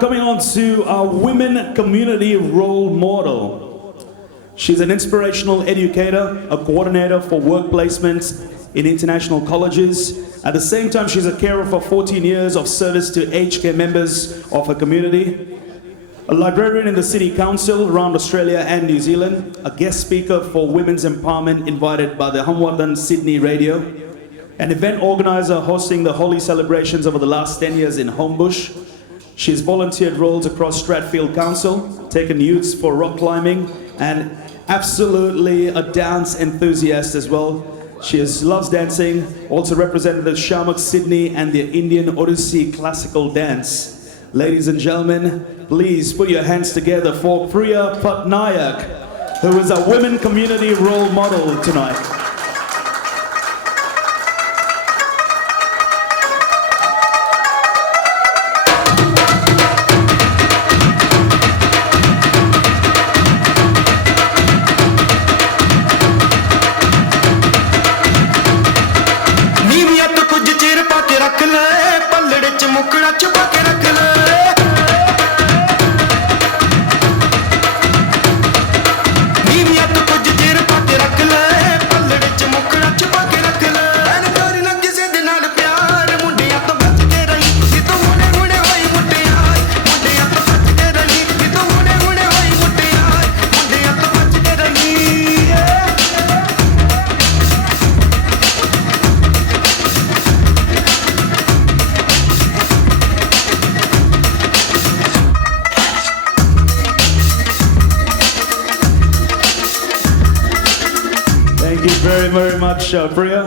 Coming on to our Women Community Role Model. She's an inspirational educator, a coordinator for work placements in international colleges. At the same time, she's a carer for 14 years of service to aged care members of her community. A librarian in the City Council around Australia and New Zealand. A guest speaker for women's empowerment invited by the Hamwatan Sydney Radio. An event organizer hosting the Holy celebrations over the last 10 years in Homebush. She's volunteered roles across Stratfield Council, taken youths for rock climbing, and absolutely a dance enthusiast as well. She loves dancing, also represented the Shamrock Sydney and the Indian Odyssey classical dance. Ladies and gentlemen, please put your hands together for Priya Patnaik, who is a women community role model tonight. Very much, Priya.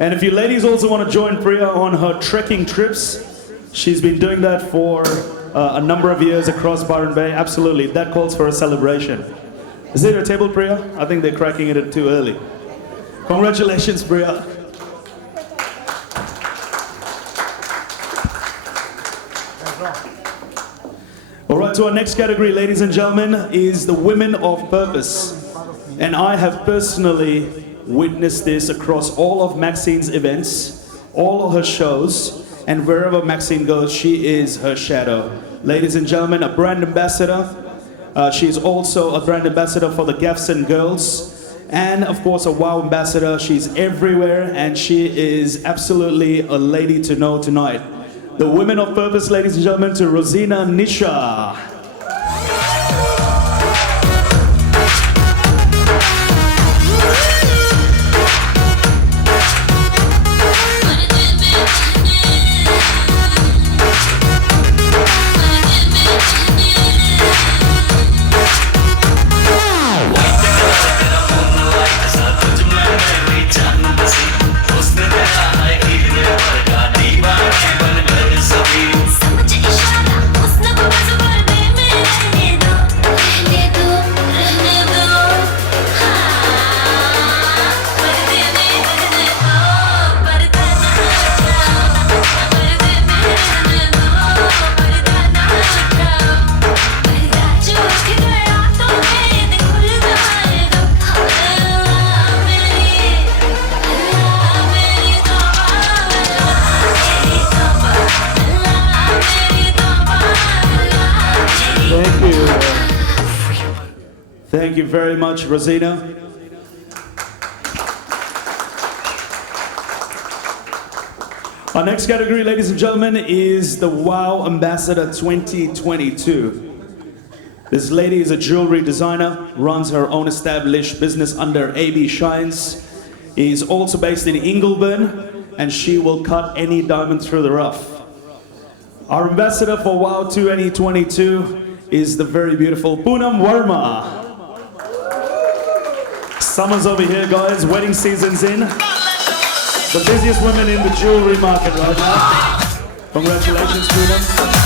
And if you ladies also want to join Priya on her trekking trips, she's been doing that for a number of years across Byron Bay. Absolutely, that calls for a celebration. Is there a table, Priya? I think they're cracking it too early. Congratulations, Priya. All right, so our next category, ladies and gentlemen, is the Women of Purpose. And I have personally witnessed this across all of Maxine's events, all of her shows, and wherever Maxinne goes, she is her shadow. Ladies and gentlemen, a brand ambassador. She's also a brand ambassador for the Gafson Girls. And of course, a WOW ambassador. She's everywhere, and she is absolutely a lady to know tonight. The Women of Purpose, ladies and gentlemen, to Rosina Nisha. Thank you very much, Rosina. Our next category, ladies and gentlemen, is the WOW Ambassador 2022. This lady is a jewelry designer, runs her own established business under AB Shines. Is also based in Ingleburn, and she will cut any diamond through the rough. Our ambassador for WOW 2022 is the very beautiful Poonam Verma. Summer's over here, guys. Wedding season's in. The busiest women in the jewelry market right now. Congratulations, Poonam.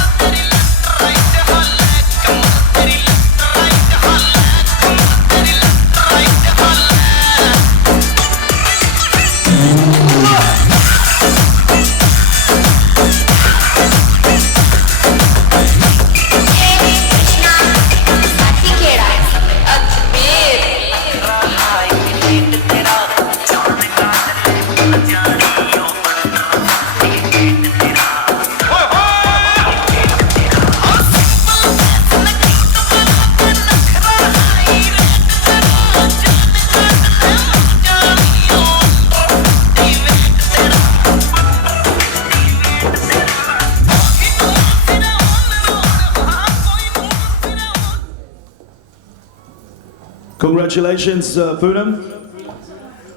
Congratulations, Poonam.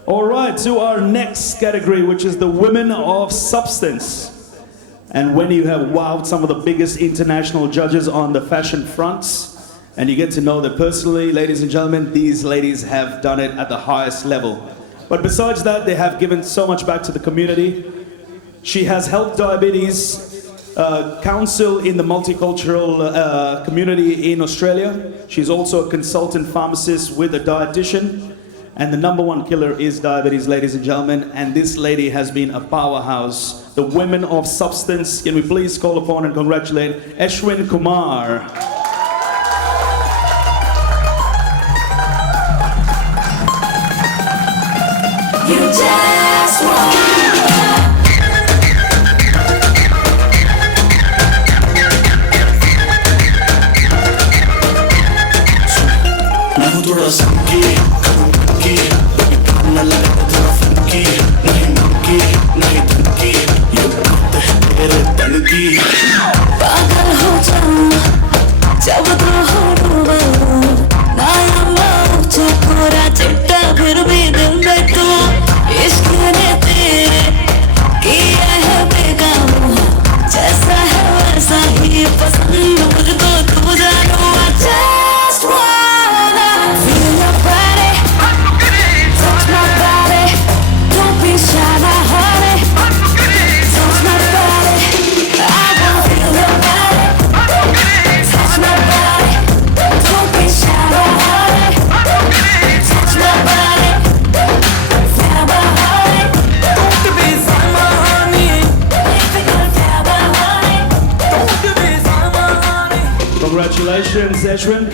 All right, to our next category, which is the Women of Substance. And when you have wowed some of the biggest international judges on the fashion fronts, and you get to know them personally, ladies and gentlemen, these ladies have done it at the highest level. But besides that, they have given so much back to the community. She has helped diabetes council in the multicultural community in Australia. She's also a consultant pharmacist with a dietitian. And the #1 killer is diabetes, ladies and gentlemen. And this lady has been a powerhouse. The Women of Substance. Can we please call upon and congratulate Ashwin Kumar. You just want थोड़ा संकी की न लगे थोड़ा funky नहीं monkey नहीं धमकी ये बात है तेरे तन की पागल हो जाऊं जब तू हो डूबा ना मौजा कोरा चिट्टा फिर भी दिल में तू इश्क ने तेरे किया है बेकाबू जैसा है वैसा ही पसंद मुझको तू जानू I just wanna feel your body, touch my body, don't be shy now honey, touch my body, I wanna feel Congratulations, Eshwin.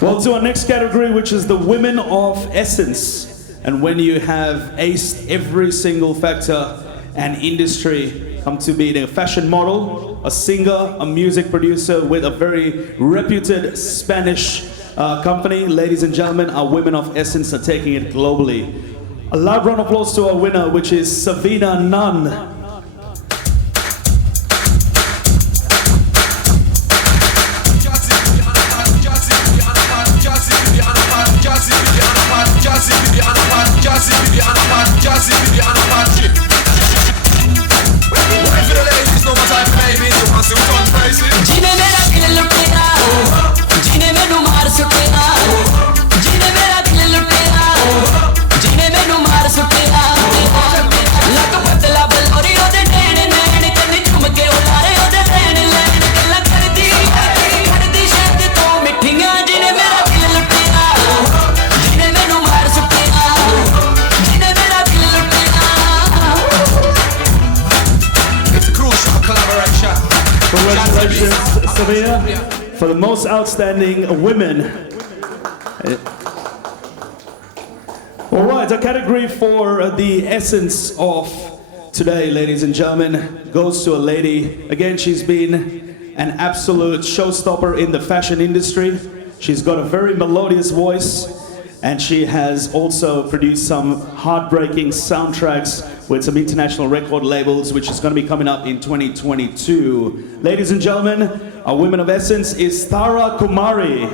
Well, to our next category, which is the Women of Essence. And when you have aced every single factor and industry, come to being a fashion model, a singer, a music producer with a very reputed Spanish company, ladies and gentlemen, our Women of Essence are taking it globally. A loud round of applause to our winner, which is Savina Nunn. Congratulations, Savia, for the most outstanding women. All right, our category for the essence of today, ladies and gentlemen, goes to a lady. Again, she's been an absolute showstopper in the fashion industry. She's got a very melodious voice, and she has also produced some heartbreaking soundtracks with some international record labels, which is going to be coming up in 2022. Ladies and gentlemen, our Women of Essence is Tara Kumari.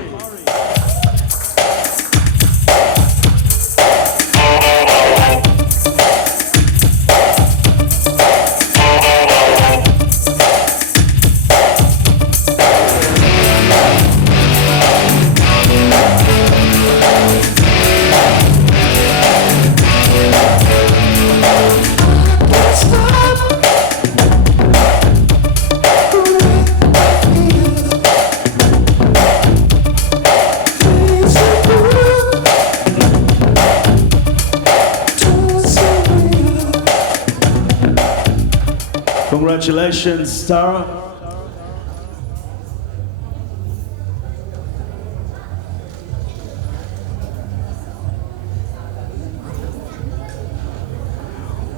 Congratulations, Tara.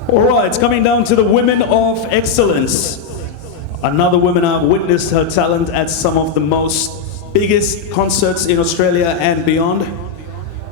All right, it's coming down to the Women of Excellence. Another woman, I've witnessed her talent at some of the most biggest concerts in Australia and beyond.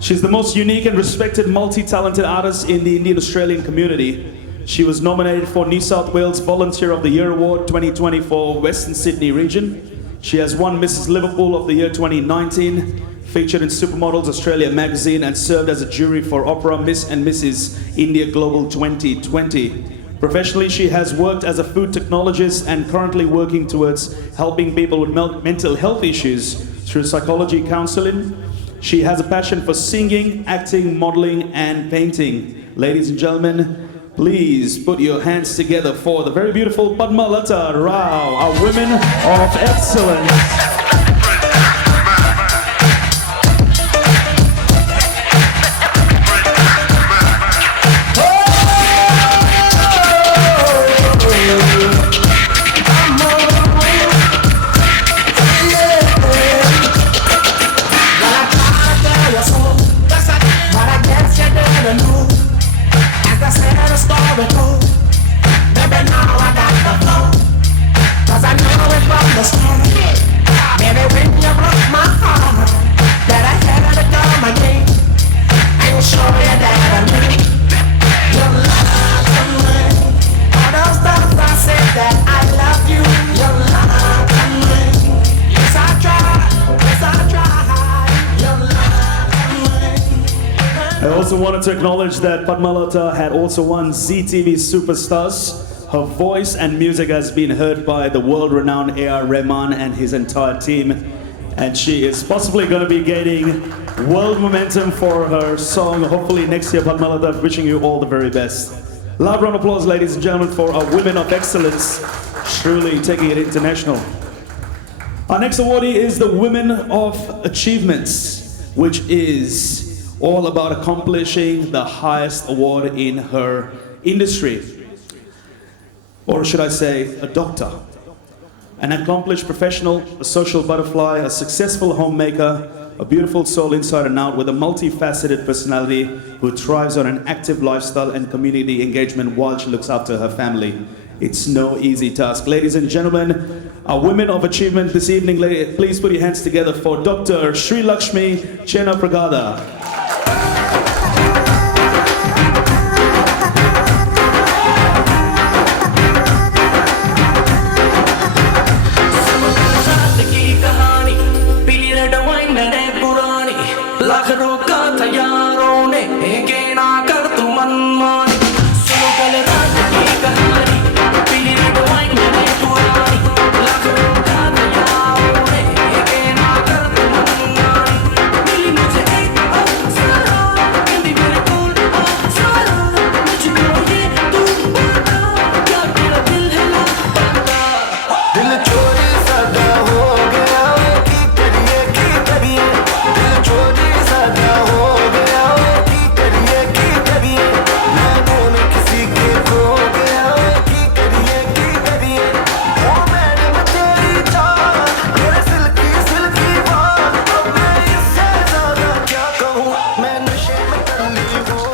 She's the most unique and respected multi-talented artist in the Indian Australian community. She was nominated for New South Wales Volunteer of the Year Award 2024 Western Sydney region. She has won Mrs. Liverpool of the Year 2019, featured in Supermodels Australia magazine, and served as a jury for Opera Miss and Mrs. India Global 2020. Professionally, she has worked as a food technologist and currently working towards helping people with mental health issues through psychology counseling. She has a passion for singing, acting, modeling, and painting. Ladies and gentlemen, please put your hands together for the very beautiful Padmalata Rao, our Women of Excellence. I also wanted to acknowledge that Padmalata had also won ZTV Superstars. Her voice and music has been heard by the world-renowned A.R. Rahman and his entire team. And she is possibly going to be gaining world momentum for her song. Hopefully next year, Padmalata, wishing you all the very best. Loud round of applause, ladies and gentlemen, for our Women of Excellence, truly taking it international. Our next awardee is the Women of Achievements, which is all about accomplishing the highest award in her industry. Or should I say, a doctor. an accomplished professional, a social butterfly, a successful homemaker, a beautiful soul inside and out with a multifaceted personality who thrives on an active lifestyle and community engagement while she looks after her family. It's no easy task. Ladies and gentlemen, our women of achievement this evening, please put your hands together for Dr. Sri Lakshmi Chena Pragada.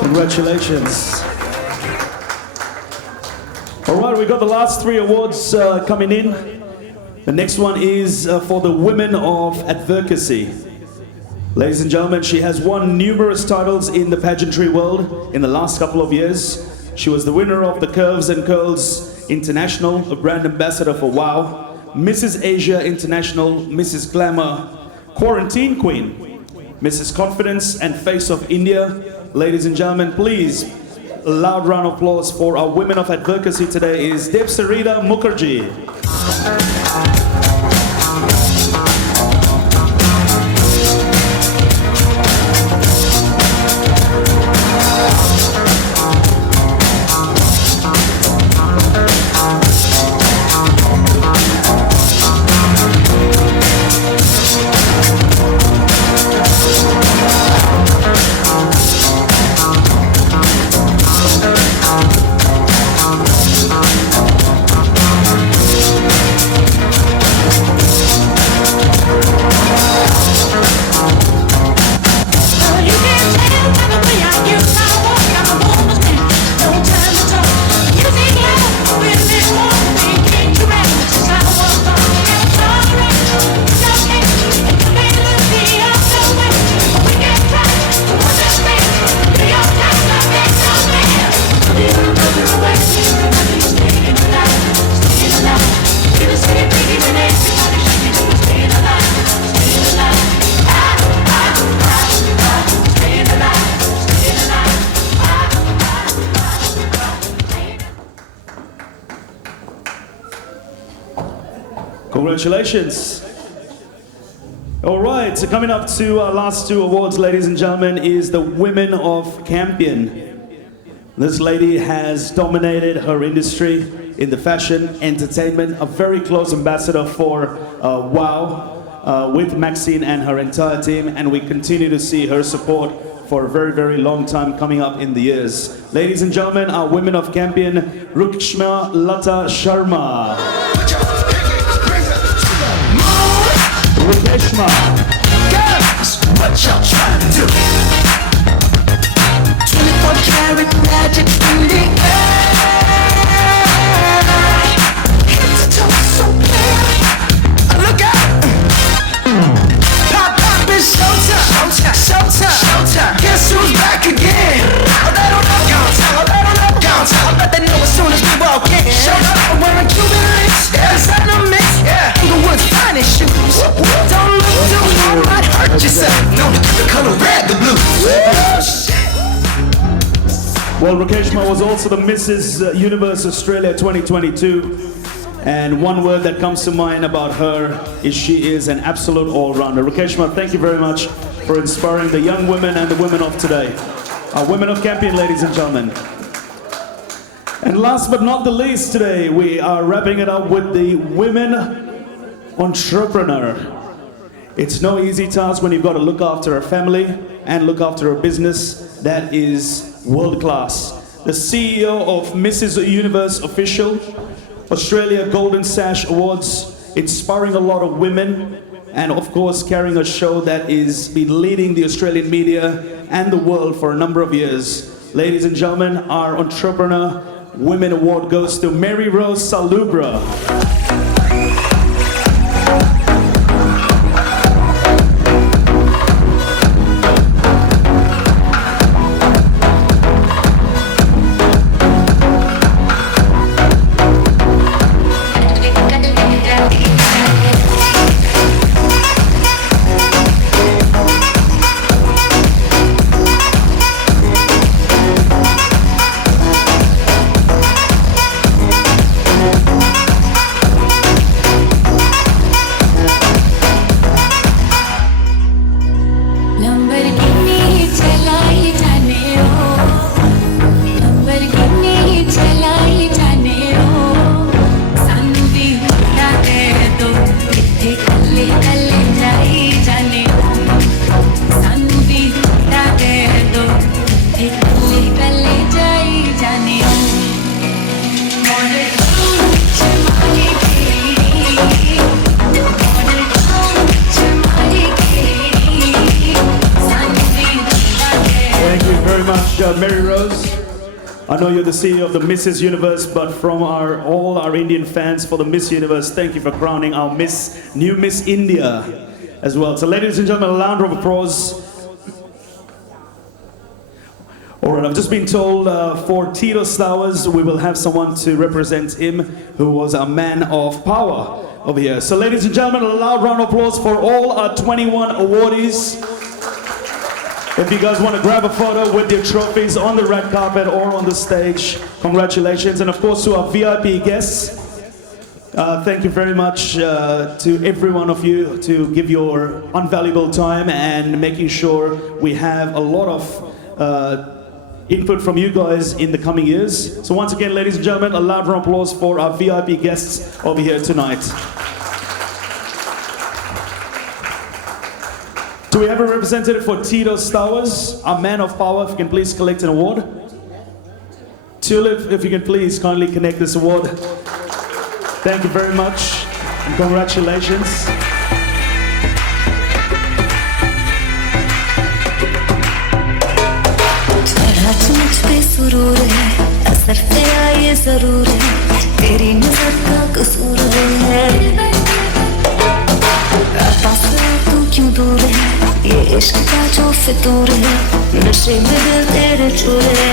Congratulations. All right, we got the last three awards coming in. The next one is for the Women of Advocacy. Ladies and gentlemen, she has won numerous titles in the pageantry world in the last couple of years. She was the winner of the Curves and Curls International, a brand ambassador for WOW, Mrs. Asia International, Mrs. Glamour, Quarantine Queen, Mrs. Confidence and Face of India. Ladies and gentlemen, please, a loud round of applause for our Women of Advocacy today is Debsarita Mukherjee. Congratulations. All right, so coming up to our last two awards, ladies and gentlemen, is the Women of Campion. This lady has dominated her industry in the fashion, entertainment, a very close ambassador for WOW with Maxinne and her entire team, and we continue to see her support for a very, very long time coming up in the years. Ladies and gentlemen, our Women of Campion, Rukshma Lata Sharma. Rukeshma. Girls, what y'all trying to do? 24 karat magic in the air. Head to toe so clear. Look out! Pop is showtime. Showtime. Guess who's back again? Oh, they don't know. I bet they know as soon as we walk in. Show up, I'm wearing Cuban links. Inside the mix. Inglewood's finest shoes. Don't look too hard, might hurt yourself. No, the color red, the blue. Well, Rukeshma was also the Mrs. Universe Australia 2022. And one word that comes to mind about her is she is an absolute all-rounder. Rukeshma, thank you very much for inspiring the young women and the women of today. Our Women of Campion, ladies and gentlemen. And last but not the least today, we are wrapping it up with the Women Entrepreneur. It's no easy task when you've got to look after a family and look after a business that is world class. The CEO of Mrs. Universe Official, Australia Golden Sash Awards, inspiring a lot of women, and of course carrying a show that is been leading the Australian media and the world for a number of years. Ladies and gentlemen, our Entrepreneur Women Award goes to Mary Rose Salubra. Mary Rose, I know you're the CEO of the Mrs. Universe, but from all our Indian fans for the Miss Universe, thank you for crowning our new Miss India as well. So ladies and gentlemen, a round of applause. All right, I've just been told for Tito Stowers, we will have someone to represent him who was a man of power over here. So ladies and gentlemen, a loud round of applause for all our 21 awardees. If you guys want to grab a photo with your trophies on the red carpet or on the stage, congratulations. And of course to our VIP guests, thank you very much to every one of you to give your invaluable time and making sure we have a lot of input from you guys in the coming years. So once again, ladies and gentlemen, a loud round of applause for our VIP guests over here tonight. Do we have a representative for Tito Stowers, a man of power? If you can please collect an award. Tulip, if you can please kindly connect this award. Thank you very much and congratulations. क्यों दूर है ये इश्क का जो फितूर है नशे में दिल तेरे चूरे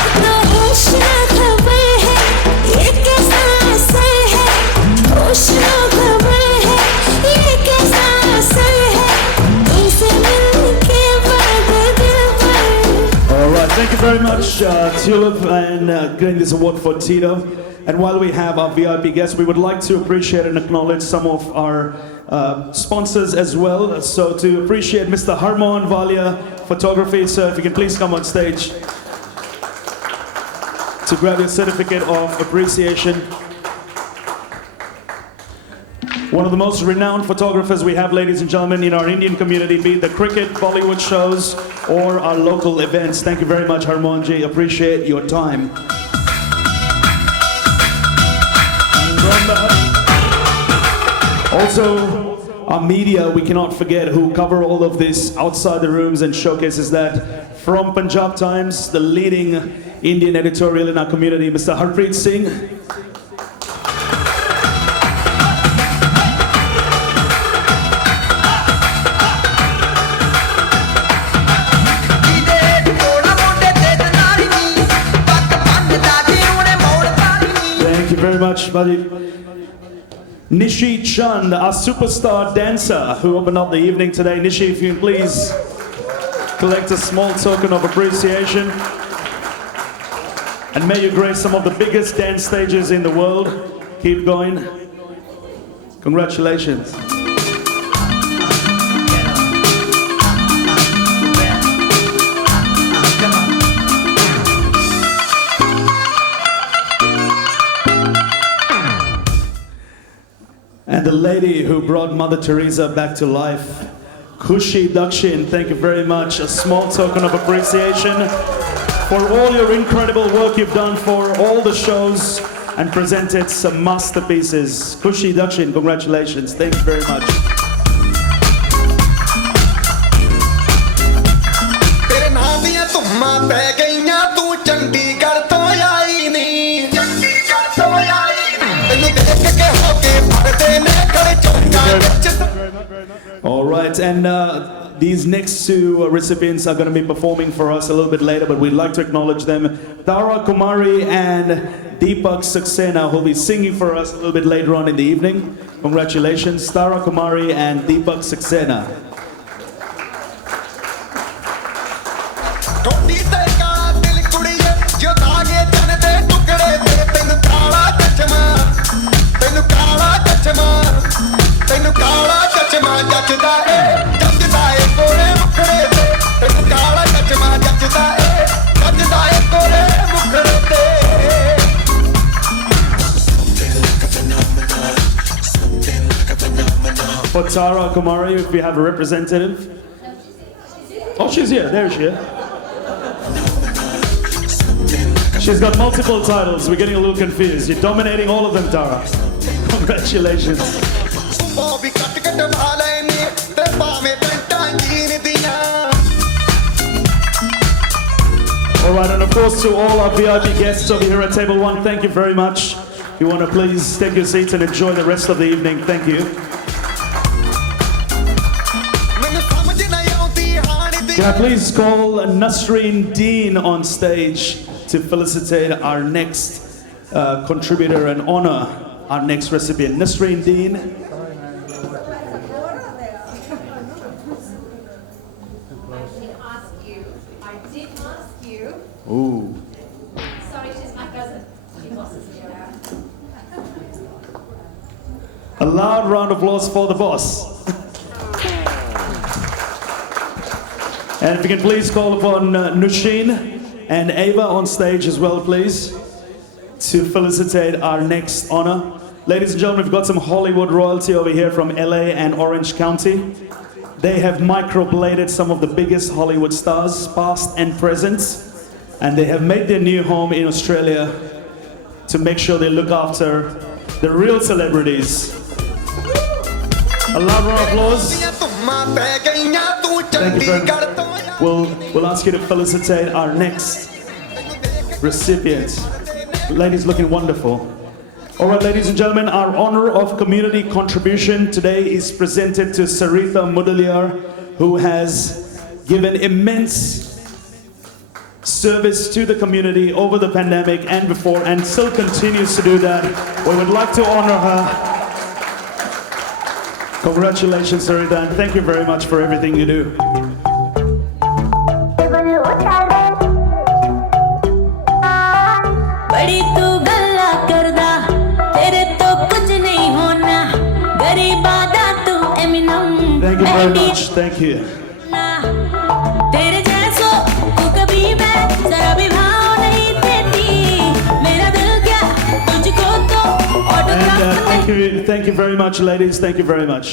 अपना होश ना खबर है ये कैसा असर है होश ना खबर है ये कैसा असर है तुमसे मिलने के बाद दिल भर. All right, thank you very much, Tulip, and getting this award for Tito. And while we have our VIP guests, we would like to appreciate and acknowledge some of our sponsors as well. So to appreciate Mr. Harmon Valia Photography, sir, if you can please come on stage to grab your certificate of appreciation. One of the most renowned photographers we have, ladies and gentlemen, in our Indian community, be it the cricket, Bollywood shows, or our local events. Thank you very much, Harmon Ji. Appreciate your time. Also, our media, we cannot forget, who cover all of this outside the rooms and showcases that. From Punjab Times, the leading Indian editorial in our community, Mr. Harpreet Singh. Thank you very much, buddy. Nishi Chand, our superstar dancer who opened up the evening today. Nishi, if you can please collect a small token of appreciation. And may you grace some of the biggest dance stages in the world. Keep going. Congratulations. And the lady who brought Mother Teresa back to life, Kushi Dakshin, thank you very much. A small token of appreciation for all your incredible work you've done for all the shows and presented some masterpieces. Kushi Dakshin, congratulations. Thank you very much. ਤੇਰੇ ਨਾਂ ਦੀਆਂ ਧੁੰਮਾਂ ਪੈ ਗਈਆਂ ਤੂੰ ਚੰਡੀਗੜ੍ਹ ਤੋਂ ਆਈ ਨੀ ਤੈਨੂੰ ਦੇਖ ਕੇ ਹੋ ਕੇ ਭਰਦੇ ਨੇ ਖੜੇ ਚੌਂਕਾਂ ਵਿੱਚ All right, and these next two recipients are going to be performing for us a little bit later, but we'd like to acknowledge them. Tara Kumari and Deepak Saxena, who'll be singing for us a little bit later on in the evening. Congratulations, Tara Kumari and Deepak Saxena. ਟੋਟੀ ਤੇ ਕਾਲਾ ਦਿਲ ਕੁੜੀਏ ਜੋ ਦਾਗੇ ਚੰਨ ਦੇ ਟੁਕੜੇ ਤੇ ਤੈਨੂੰ ਕਾਲਾ ਚਸ਼ਮਾ ਤੈਨੂੰ ਕਾਲਾ ਚਸ਼ਮਾ ਜੱਜਦਾ ਏ ਕੋਲੇ ਮੁਖੜੇ ਤੇ ਤੈਨੂੰ ਕਾਲਾ ਚਸ਼ਮਾ ਜੱਜਦਾ ਏ ਕੋਲੇ ਮੁਖੜੇ ਤੇ For Tara Kumari, if we have a representative. Oh, she's here. There she is. She's got multiple titles. We're getting a little confused. You're dominating all of them, Tara. Congratulations. ਉਹ ਵੀ ਕੱਟ ਕਟਵਾ ਲੈਨੇ ਤੇ ਭਾਵੇਂ ਪੈਂਟਾਂ ਜੀਨ ਦੀਆਂ All right, and of course to all our VIP guests over here at Table 1, thank you very much. If you want to please take your seats and enjoy the rest of the evening. Thank you. ਮੈਨੂੰ ਸਮਝ ਨਾ ਆਉਂਦੀ ਹਾਣ ਦੀ Can I please call Nasreen Dean on stage to felicitate our next contributor and honor our next recipient. Nasreen Dean. I did ask you. Ooh. Sorry, she's my cousin. She bosses me around. A loud round of applause for the boss. And if you can please call upon Nushin and Ava on stage as well, please, to felicitate our next honor. Ladies and gentlemen, we've got some Hollywood royalty over here from LA and Orange County. They have microbladed some of the biggest Hollywood stars, past and present, and they have made their new home in Australia to make sure they look after the real celebrities. A loud round of applause. ਧੁੰਮਾਂ ਪੈ ਗਈਆਂ ਤੂੰ Thank you very Chandigarh much. ਤੋਂ We'll ask you to felicitate our next recipient. Ladies looking wonderful. All right, ladies and gentlemen, our honor of community contribution today is presented to Saritha Mudaliar, who has given immense service to the community over the pandemic and before, and still continues to do that. We would like to honor her. Congratulations, Saritha, and thank you very much for everything you do. बड़ी तू गल्ला करदा तेरे तो कुछ नहीं होना गरीबा दा तू Eminem Thank you very much. Thank you. तेरे जैसो तू कभी मैं जरा भी भाव नहीं देती मेरा दिल क्या तुझको तो And autograph thank you very much, ladies. Thank you very much.